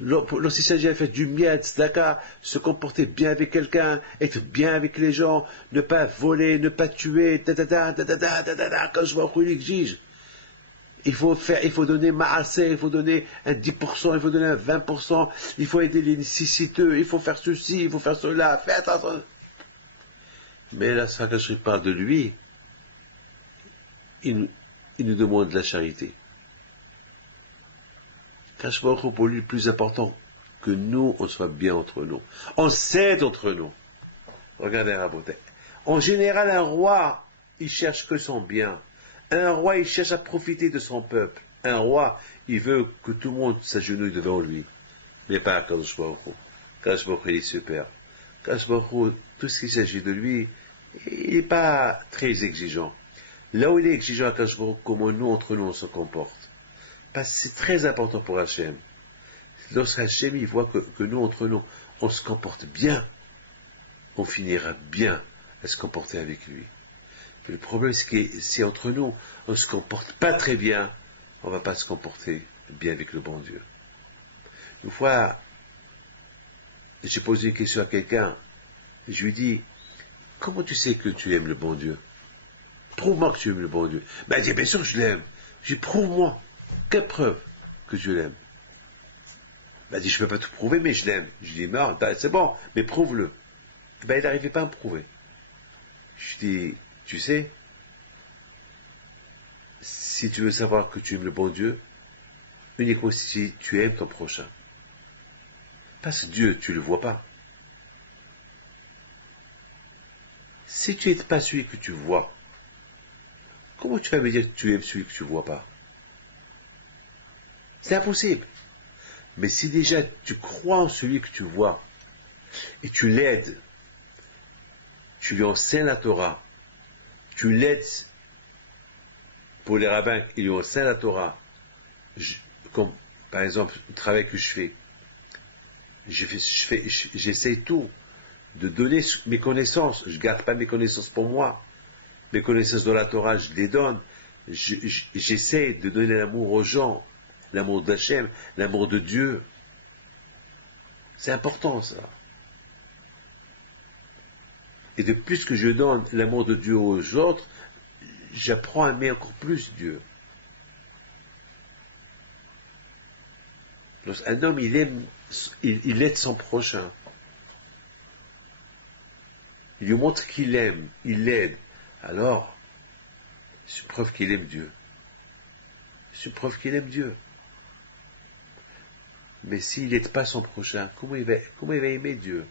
Lorsqu'il s'agit de faire du miat, tzedaka, se comporter bien avec quelqu'un, être bien avec les gens, ne pas voler, ne pas tuer, quand je vois il exige. Il faut donner ma'aseh, il faut donner un 10%, il faut donner un 20%, il faut aider les nécessiteux, il faut faire ceci, il faut faire cela, faites attention. Mais là, ça, quand je parle de lui, il nous demande de la charité. Quand je vois pour lui, le plus important, que nous, on soit bien entre nous. On s'aide entre nous. Regardez Raboté. En général, un roi, il cherche que son bien. Un roi, il cherche à profiter de son peuple. Un roi, il veut que tout le monde s'agenouille devant lui. Mais pas Kadosh Baruch Hu. Kadosh Baruch Hu, il est super. Kadosh Baruch Hu, tout ce qui s'agit de lui, il n'est pas très exigeant. Là où il est exigeant à Kadosh Baruch Hu, comment nous, entre nous, on se comporte. Parce que c'est très important pour Hachem. Lorsque Hachem, il voit que nous, entre nous, on se comporte bien, on finira bien à se comporter avec lui. Le problème, c'est que si entre nous, on ne se comporte pas très bien, on ne va pas se comporter bien avec le bon Dieu. Une fois, j'ai posé une question à quelqu'un, je lui dis, comment tu sais que tu aimes le bon Dieu? Prouve-moi que tu aimes le bon Dieu. Ben, il dit, bien sûr que je l'aime. Je dis, prouve-moi. Quelle preuve que je l'aime? Ben, il dit, je ne peux pas te prouver, mais je l'aime. Je dis, non, c'est bon, mais prouve-le. Ben, il n'arrivait pas à me prouver. Je dis, tu sais, si tu veux savoir que tu aimes le bon Dieu, uniquement si tu aimes ton prochain. Parce que Dieu, tu ne le vois pas. Si tu n'es pas celui que tu vois, comment tu vas me dire que tu aimes celui que tu ne vois pas? C'est impossible. Mais si déjà tu crois en celui que tu vois, et tu l'aides, tu lui enseignes la Torah, tu l'aides pour les rabbins, ils lui enseignent la Torah, comme par exemple le travail que je fais, j'essaie tout, de donner mes connaissances, je ne garde pas mes connaissances pour moi, mes connaissances de la Torah, je les donne, j'essaie de donner l'amour aux gens, l'amour d'Hachem, l'amour de Dieu. C'est important ça. Et de plus que je donne l'amour de Dieu aux autres, j'apprends à aimer encore plus Dieu. Un homme, il aide son prochain. Il lui montre qu'il aime, il l'aide. Alors, c'est preuve qu'il aime Dieu. C'est preuve qu'il aime Dieu. Mais s'il n'aide pas son prochain, comment il va aimer Dieu?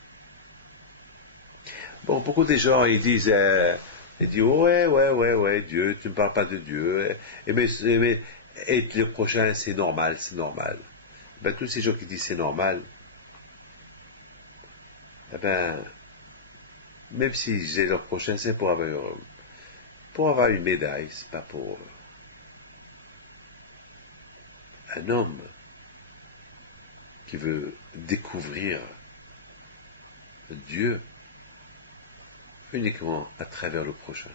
Bon, beaucoup de gens, ils disent, ouais, Dieu, tu ne parles pas de Dieu. Mais être le prochain, c'est normal. Ben, tous ces gens qui disent c'est normal, eh ben, même si j'ai leur prochain, c'est pour avoir une médaille, c'est pas pour un homme qui veut découvrir Dieu uniquement à travers le prochain.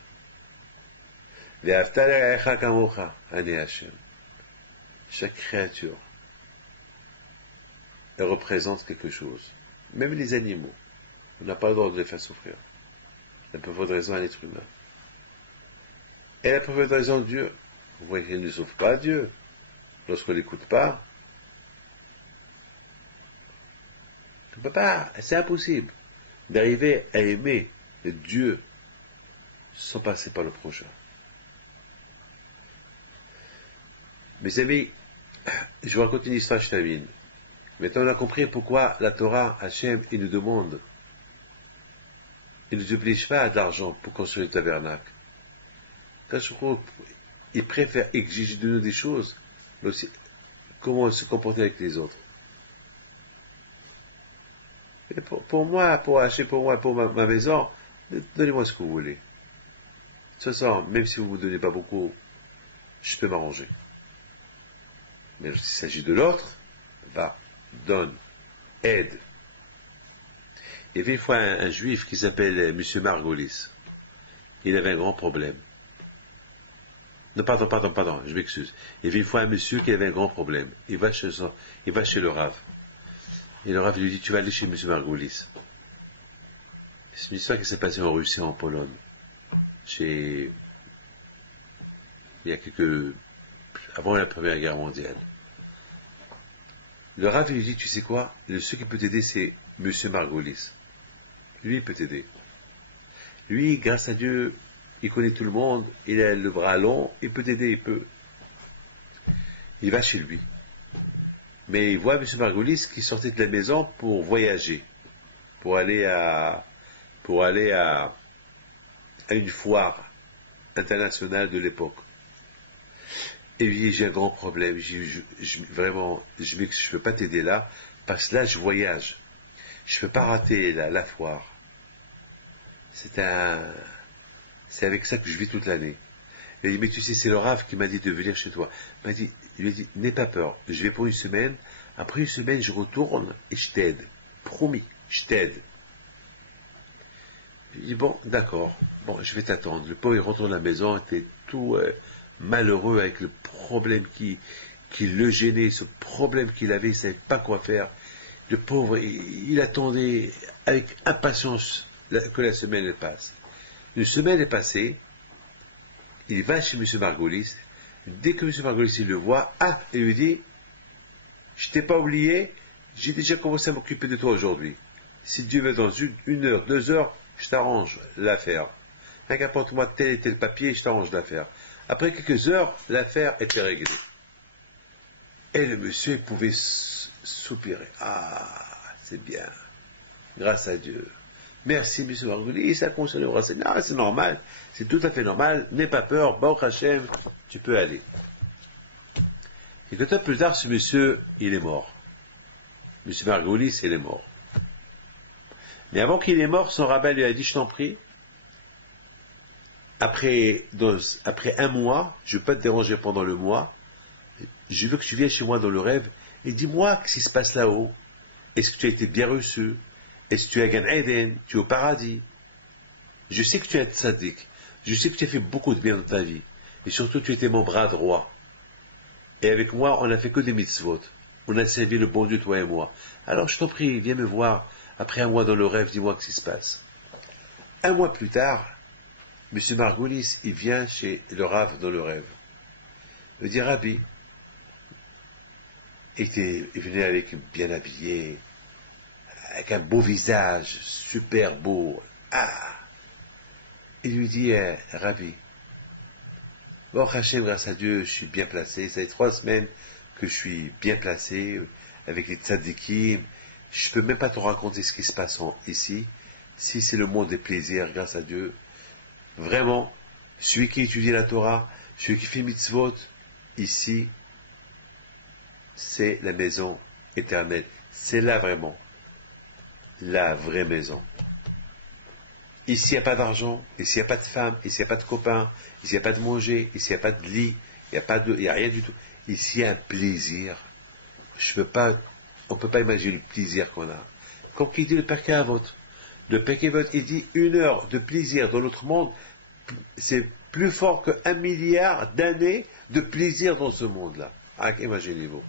Chaque créature, elle représente quelque chose. Même les animaux, on n'a pas le droit de les faire souffrir. La plus forte raison à l'être humain. Et la plus forte raison de Dieu, vous voyez qu'il ne souffre pas Dieu. Lorsqu'on ne l'écoute pas, on ne peut pas, c'est impossible d'arriver à aimer Dieu sans passer par le prochain. Mes amis, je vous raconte une histoire, je termine. Maintenant, on a compris pourquoi la Torah, Hachem, il nous demande, il ne nous oblige pas à de l'argent pour construire le tabernacle. Quand je crois, il préfère exiger de nous des choses, mais aussi comment se comporter avec les autres. Et pour moi, pour Hachem, pour ma maison, donnez-moi ce que vous voulez. De toute façon, même si vous ne me donnez pas beaucoup, je peux m'arranger. Mais s'il s'agit de l'autre, donne, aide. Il y avait une fois un juif qui s'appelle M. Margolis. Il avait un grand problème. Non, pardon, je m'excuse. Il y avait une fois un monsieur qui avait un grand problème. Il va chez le Rav. Et le Rav lui dit, tu vas aller chez M. Margolis. C'est une histoire qui s'est passée en Russie, en Pologne. Il y a avant la Première Guerre mondiale. Le Rav lui dit, tu sais quoi, le seul qui peut t'aider, c'est M. Margolis. Lui, il peut t'aider. Lui, grâce à Dieu, il connaît tout le monde, il a le bras long, il peut t'aider, il peut. Il va chez lui. Mais il voit M. Margolis qui sortait de la maison pour voyager, pour aller à une foire internationale de l'époque. Et il dit, j'ai un grand problème, vraiment, je ne peux pas t'aider là, parce que là, je voyage. Je ne peux pas rater la foire. C'est avec ça que je vis toute l'année. Il dit, mais tu sais, c'est le Rav qui m'a dit de venir chez toi. Il lui a dit, n'aie pas peur, je vais pour une semaine, après une semaine, je retourne et je t'aide. Promis, je t'aide. Il dit, bon, d'accord, bon, je vais t'attendre. Le pauvre, il retourne à la maison, il était tout malheureux avec le problème qui le gênait, ce problème qu'il avait, il ne savait pas quoi faire. Le pauvre, il attendait avec impatience que la semaine elle passe. Une semaine est passée, il va chez M. Margolis. Dès que M. Margolis le voit, il lui dit, je t'ai pas oublié, j'ai déjà commencé à m'occuper de toi aujourd'hui. Si Dieu veut dans une heure, 2 heures, je t'arrange l'affaire. Apporte-moi tel et tel papier, je t'arrange l'affaire. Après quelques heures, l'affaire était réglée. Et le monsieur pouvait soupirer. C'est bien. Grâce à Dieu. Merci, M. Margolis, ça concerne le renseignement. C'est normal. C'est tout à fait normal. N'aie pas peur. Baruch Hashem, tu peux aller. Quelque temps plus tard, ce monsieur, il est mort. Monsieur Margolis, il est mort. Mais avant qu'il est mort, son rabbin lui a dit, je t'en prie, après un mois, je ne veux pas te déranger pendant le mois, je veux que tu viennes chez moi dans le rêve et dis-moi ce qui se passe là-haut. Est-ce que tu as été bien reçu? Est-ce que tu es à Gan Eden? Tu es au paradis? Je sais que tu es un tzaddik. Je sais que tu as fait beaucoup de bien dans ta vie. Et surtout, tu étais mon bras droit. Et avec moi, on n'a fait que des mitzvot. On a servi le bon Dieu, toi et moi. Alors, je t'en prie, viens me voir. Après un mois dans le rêve, dis-moi ce qui se passe. Un mois plus tard, M. Margoulis, il vient chez le Rav dans le rêve. Il me dit, Rabbi, il venait avec bien habillé, avec un beau visage, super beau. Ah! Il lui dit, Rabbi, bon, Hachem, grâce à Dieu, je suis bien placé. Ça fait 3 semaines que je suis bien placé, avec les tzadikim. Je peux même pas te raconter ce qui se passe ici. Si c'est le monde des plaisirs, grâce à Dieu. Vraiment, celui qui étudie la Torah, celui qui fait mitzvot, ici, c'est la maison éternelle. C'est là vraiment, la vraie maison. Ici, il n'y a pas d'argent, ici, il n'y a pas de femme, ici, il n'y a pas de copains, ici, il n'y a pas de manger, ici, il n'y a pas de lit, il n'y a rien du tout. Ici, il y a un plaisir. On ne peut pas imaginer le plaisir qu'on a. Comme il dit le Pirkei Avot. Le Pirkei Avot, il dit 1 heure de plaisir dans l'autre monde, c'est plus fort que 1 milliard d'années de plaisir dans ce monde-là. Ah, imaginez-vous.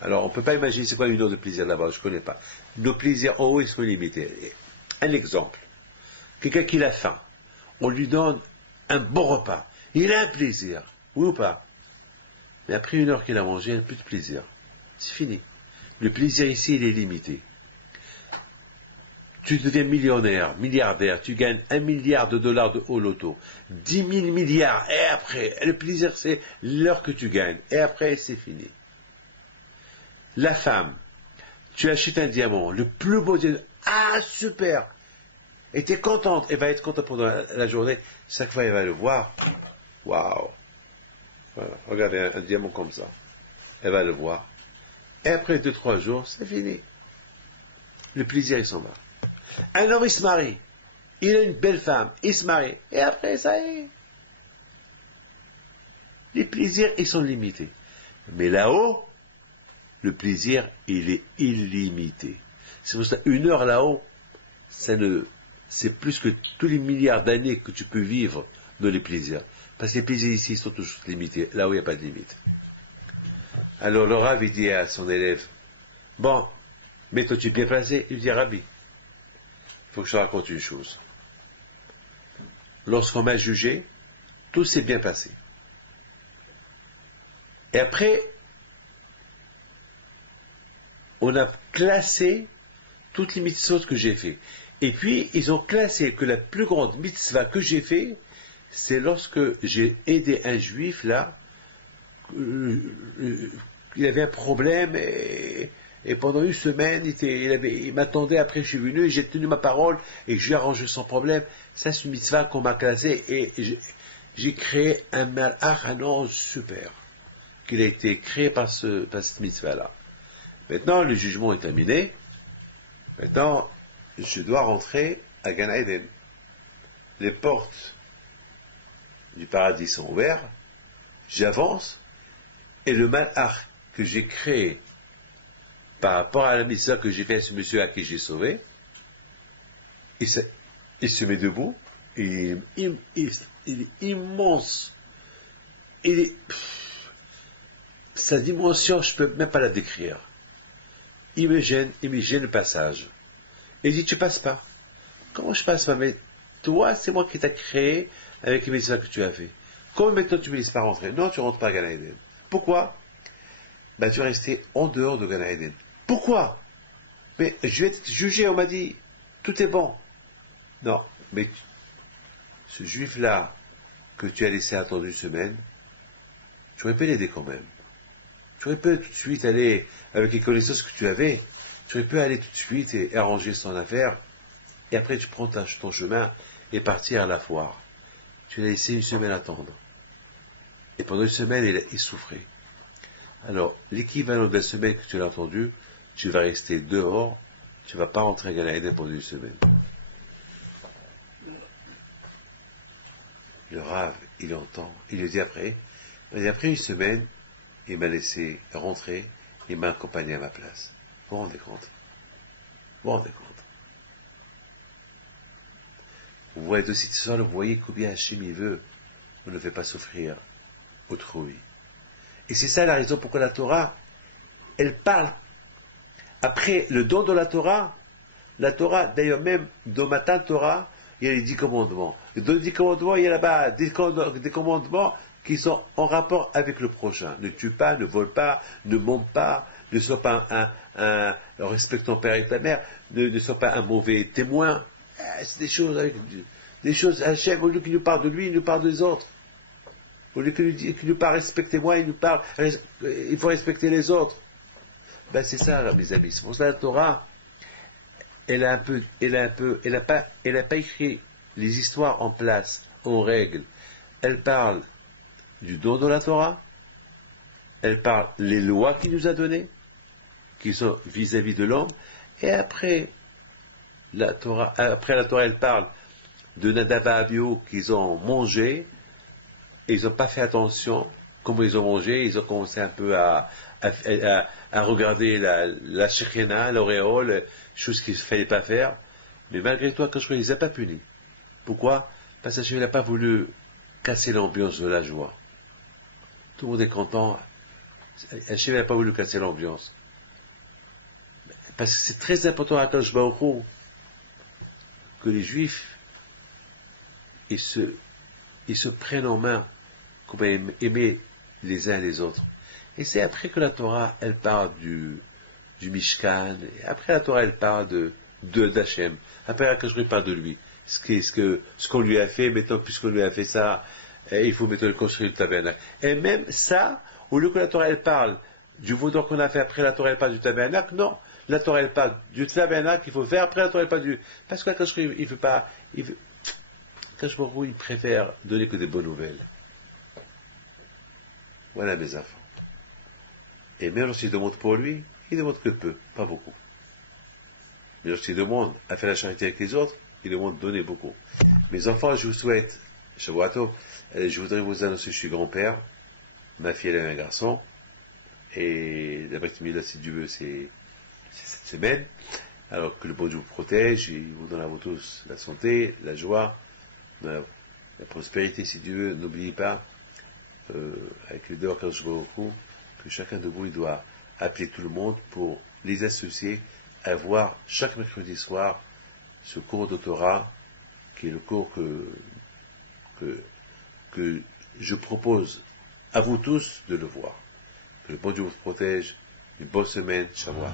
Alors, on ne peut pas imaginer c'est quoi 1 heure de plaisir là-bas, je ne connais pas. Nos plaisirs en haut, ils sont limités. Un exemple. Quelqu'un qui a faim, on lui donne un bon repas. Il a un plaisir, oui ou pas? Mais après 1 heure qu'il a mangé, il n'a plus de plaisir. C'est fini. Le plaisir ici, il est limité. Tu deviens millionnaire, milliardaire, tu gagnes 1 milliard de dollars au loto, 10 000 milliards, et après, le plaisir, c'est l'heure que tu gagnes, et après, c'est fini. La femme, tu achètes un diamant, le plus beau diamant, ah, super! Et tu es contente, elle va être contente pendant la journée, chaque fois elle va le voir, waouh! Voilà, regardez un diamant comme ça, elle va le voir, et après 2-3 jours, c'est fini. Le plaisir, il s'en va. Un homme, il se marie. Il a une belle femme. Il se marie. Et après, ça y est. Les plaisirs, ils sont limités. Mais là-haut, le plaisir, il est illimité. C'est pour ça, 1 heure là-haut, c'est plus que tous les milliards d'années que tu peux vivre dans les plaisirs. Parce que les plaisirs ici sont toujours limités. Là-haut, il n'y a pas de limite. Alors, le Rav, il dit à son élève, bon, mais toi, tu es bien placé. Il dit, Rabbi, il faut que je te raconte une chose. Lorsqu'on m'a jugé, tout s'est bien passé. Et après, on a classé toutes les mitzvot que j'ai fait. Et puis, ils ont classé que la plus grande mitzvah que j'ai fait, c'est lorsque j'ai aidé un juif, là, il avait un problème, et pendant 1 semaine, il m'attendait, après je suis venu, j'ai tenu ma parole, et je lui ai arrangé son problème. Ça, c'est une mitzvah qu'on m'a classée, et j'ai créé un malach, un ange super, qu'il a été créé par cette mitzvah-là. Maintenant, le jugement est terminé. Maintenant, je dois rentrer à Gan Eden. Les portes du paradis sont ouvertes, j'avance, et le malach que j'ai créé par rapport à la mitzvah que j'ai fait à ce monsieur à qui j'ai sauvé, il se met debout, il est immense. Sa dimension, je ne peux même pas la décrire. Il me gêne le passage. Il dit, tu passes pas. Comment je passe pas? Mais toi, c'est moi qui t'ai créé avec les mitzvahs que tu as fait. Comment maintenant tu me laisses pas rentrer? Non, tu rentres pas à Gan Eden. Pourquoi? Ben, tu es resté en dehors de Gan Eden. Pourquoi? Mais je vais être jugé, on m'a dit, tout est bon. Non, mais ce juif-là que tu as laissé attendre 1 semaine, tu aurais pu l'aider quand même. Tu aurais pu tout de suite aller, avec les connaissances que tu avais, tu aurais pu aller tout de suite et arranger son affaire, et après tu prends ton chemin et partir à la foire. Tu l'as laissé 1 semaine attendre. Et pendant 1 semaine, il souffrait. Alors, l'équivalent de la semaine que tu l'as entendu, tu vas rester dehors, tu ne vas pas rentrer à Gan Eden pendant une semaine. Le Rav, il entend, il le dit après, et après une semaine, il m'a laissé rentrer, il m'a accompagné à ma place. Vous vous rendez compte? Vous vous rendez compte? Vous voyez aussi ce soir, vous voyez combien Hachem il veut, on ne fait pas souffrir autrui. Et c'est ça la raison pourquoi la Torah, elle parle. Après le don de la Torah, d'ailleurs même dans Matan Torah, il y a les 10 commandements. Et dans les 10 commandements, il y a là-bas des commandements qui sont en rapport avec le prochain. Ne tue pas, ne vole pas, ne monte pas, ne sois pas respecte ton père et ta mère, ne sois pas un mauvais témoin. C'est des choses, Hachem, au lieu qu'il nous parle de lui, il nous parle des autres. Au lieu qu'il nous parle respectez-moi, il nous parle, il faut respecter les autres. Ben c'est ça, mes amis. C'est pour ça que la Torah, elle a pas écrit les histoires en place, en règle. Elle parle du don de la Torah, elle parle les lois qu'il nous a données, qui sont vis-à-vis de l'homme, et après la Torah, elle parle de Nadav et Abihu qu'ils ont mangé, et ils n'ont pas fait attention comment ils ont mangé, ils ont commencé un peu à regarder la Shekhina, l'auréole, chose qu'il ne fallait pas faire, mais malgré tout, quand je ne les a pas punis. Pourquoi? Parce que n'a pas voulu casser l'ambiance de la joie. Tout le monde est content, Hachem n'a pas voulu casser l'ambiance. Parce que c'est très important à Kadosh Baruch Hu que les Juifs ils se prennent en main, comme aimer les uns les autres. Et c'est après que la Torah, elle parle du Mishkan, et après la Torah, elle parle d'Hachem. Après la Kadosh parle de lui. Ce qu'on lui a fait, maintenant, puisqu'on lui a fait ça, il faut maintenant construire le tabernacle. Et même ça, au lieu que la Torah, elle parle du vaudor qu'on a fait après la Torah, elle parle du tabernacle, non. La Torah, elle parle du tabernacle qu'il faut faire, après la Torah, elle parle du... Parce que la Kadosh, il veut pas... Kadosh Baruch Hu, il préfère donner que des bonnes nouvelles. Voilà mes enfants. Et même lorsqu'il demande pour lui, il demande que peu, pas beaucoup. Mais lorsqu'il demande à faire la charité avec les autres, il demande de donner beaucoup. Mes enfants, je vous souhaite, Shavuot, je voudrais vous annoncer que je suis grand-père, ma fille elle a un garçon, et la Brit Mila, si Dieu veut, c'est cette semaine. Alors que le bon Dieu vous protège, et vous donne à vous tous la santé, la joie, la prospérité, si Dieu veut. N'oubliez pas, avec le dehors que chacun de vous il doit appeler tout le monde pour les associer à voir chaque mercredi soir ce cours de Torah qui est le cours que je propose à vous tous de le voir. Que le bon Dieu vous protège. Une bonne semaine. Shavuot.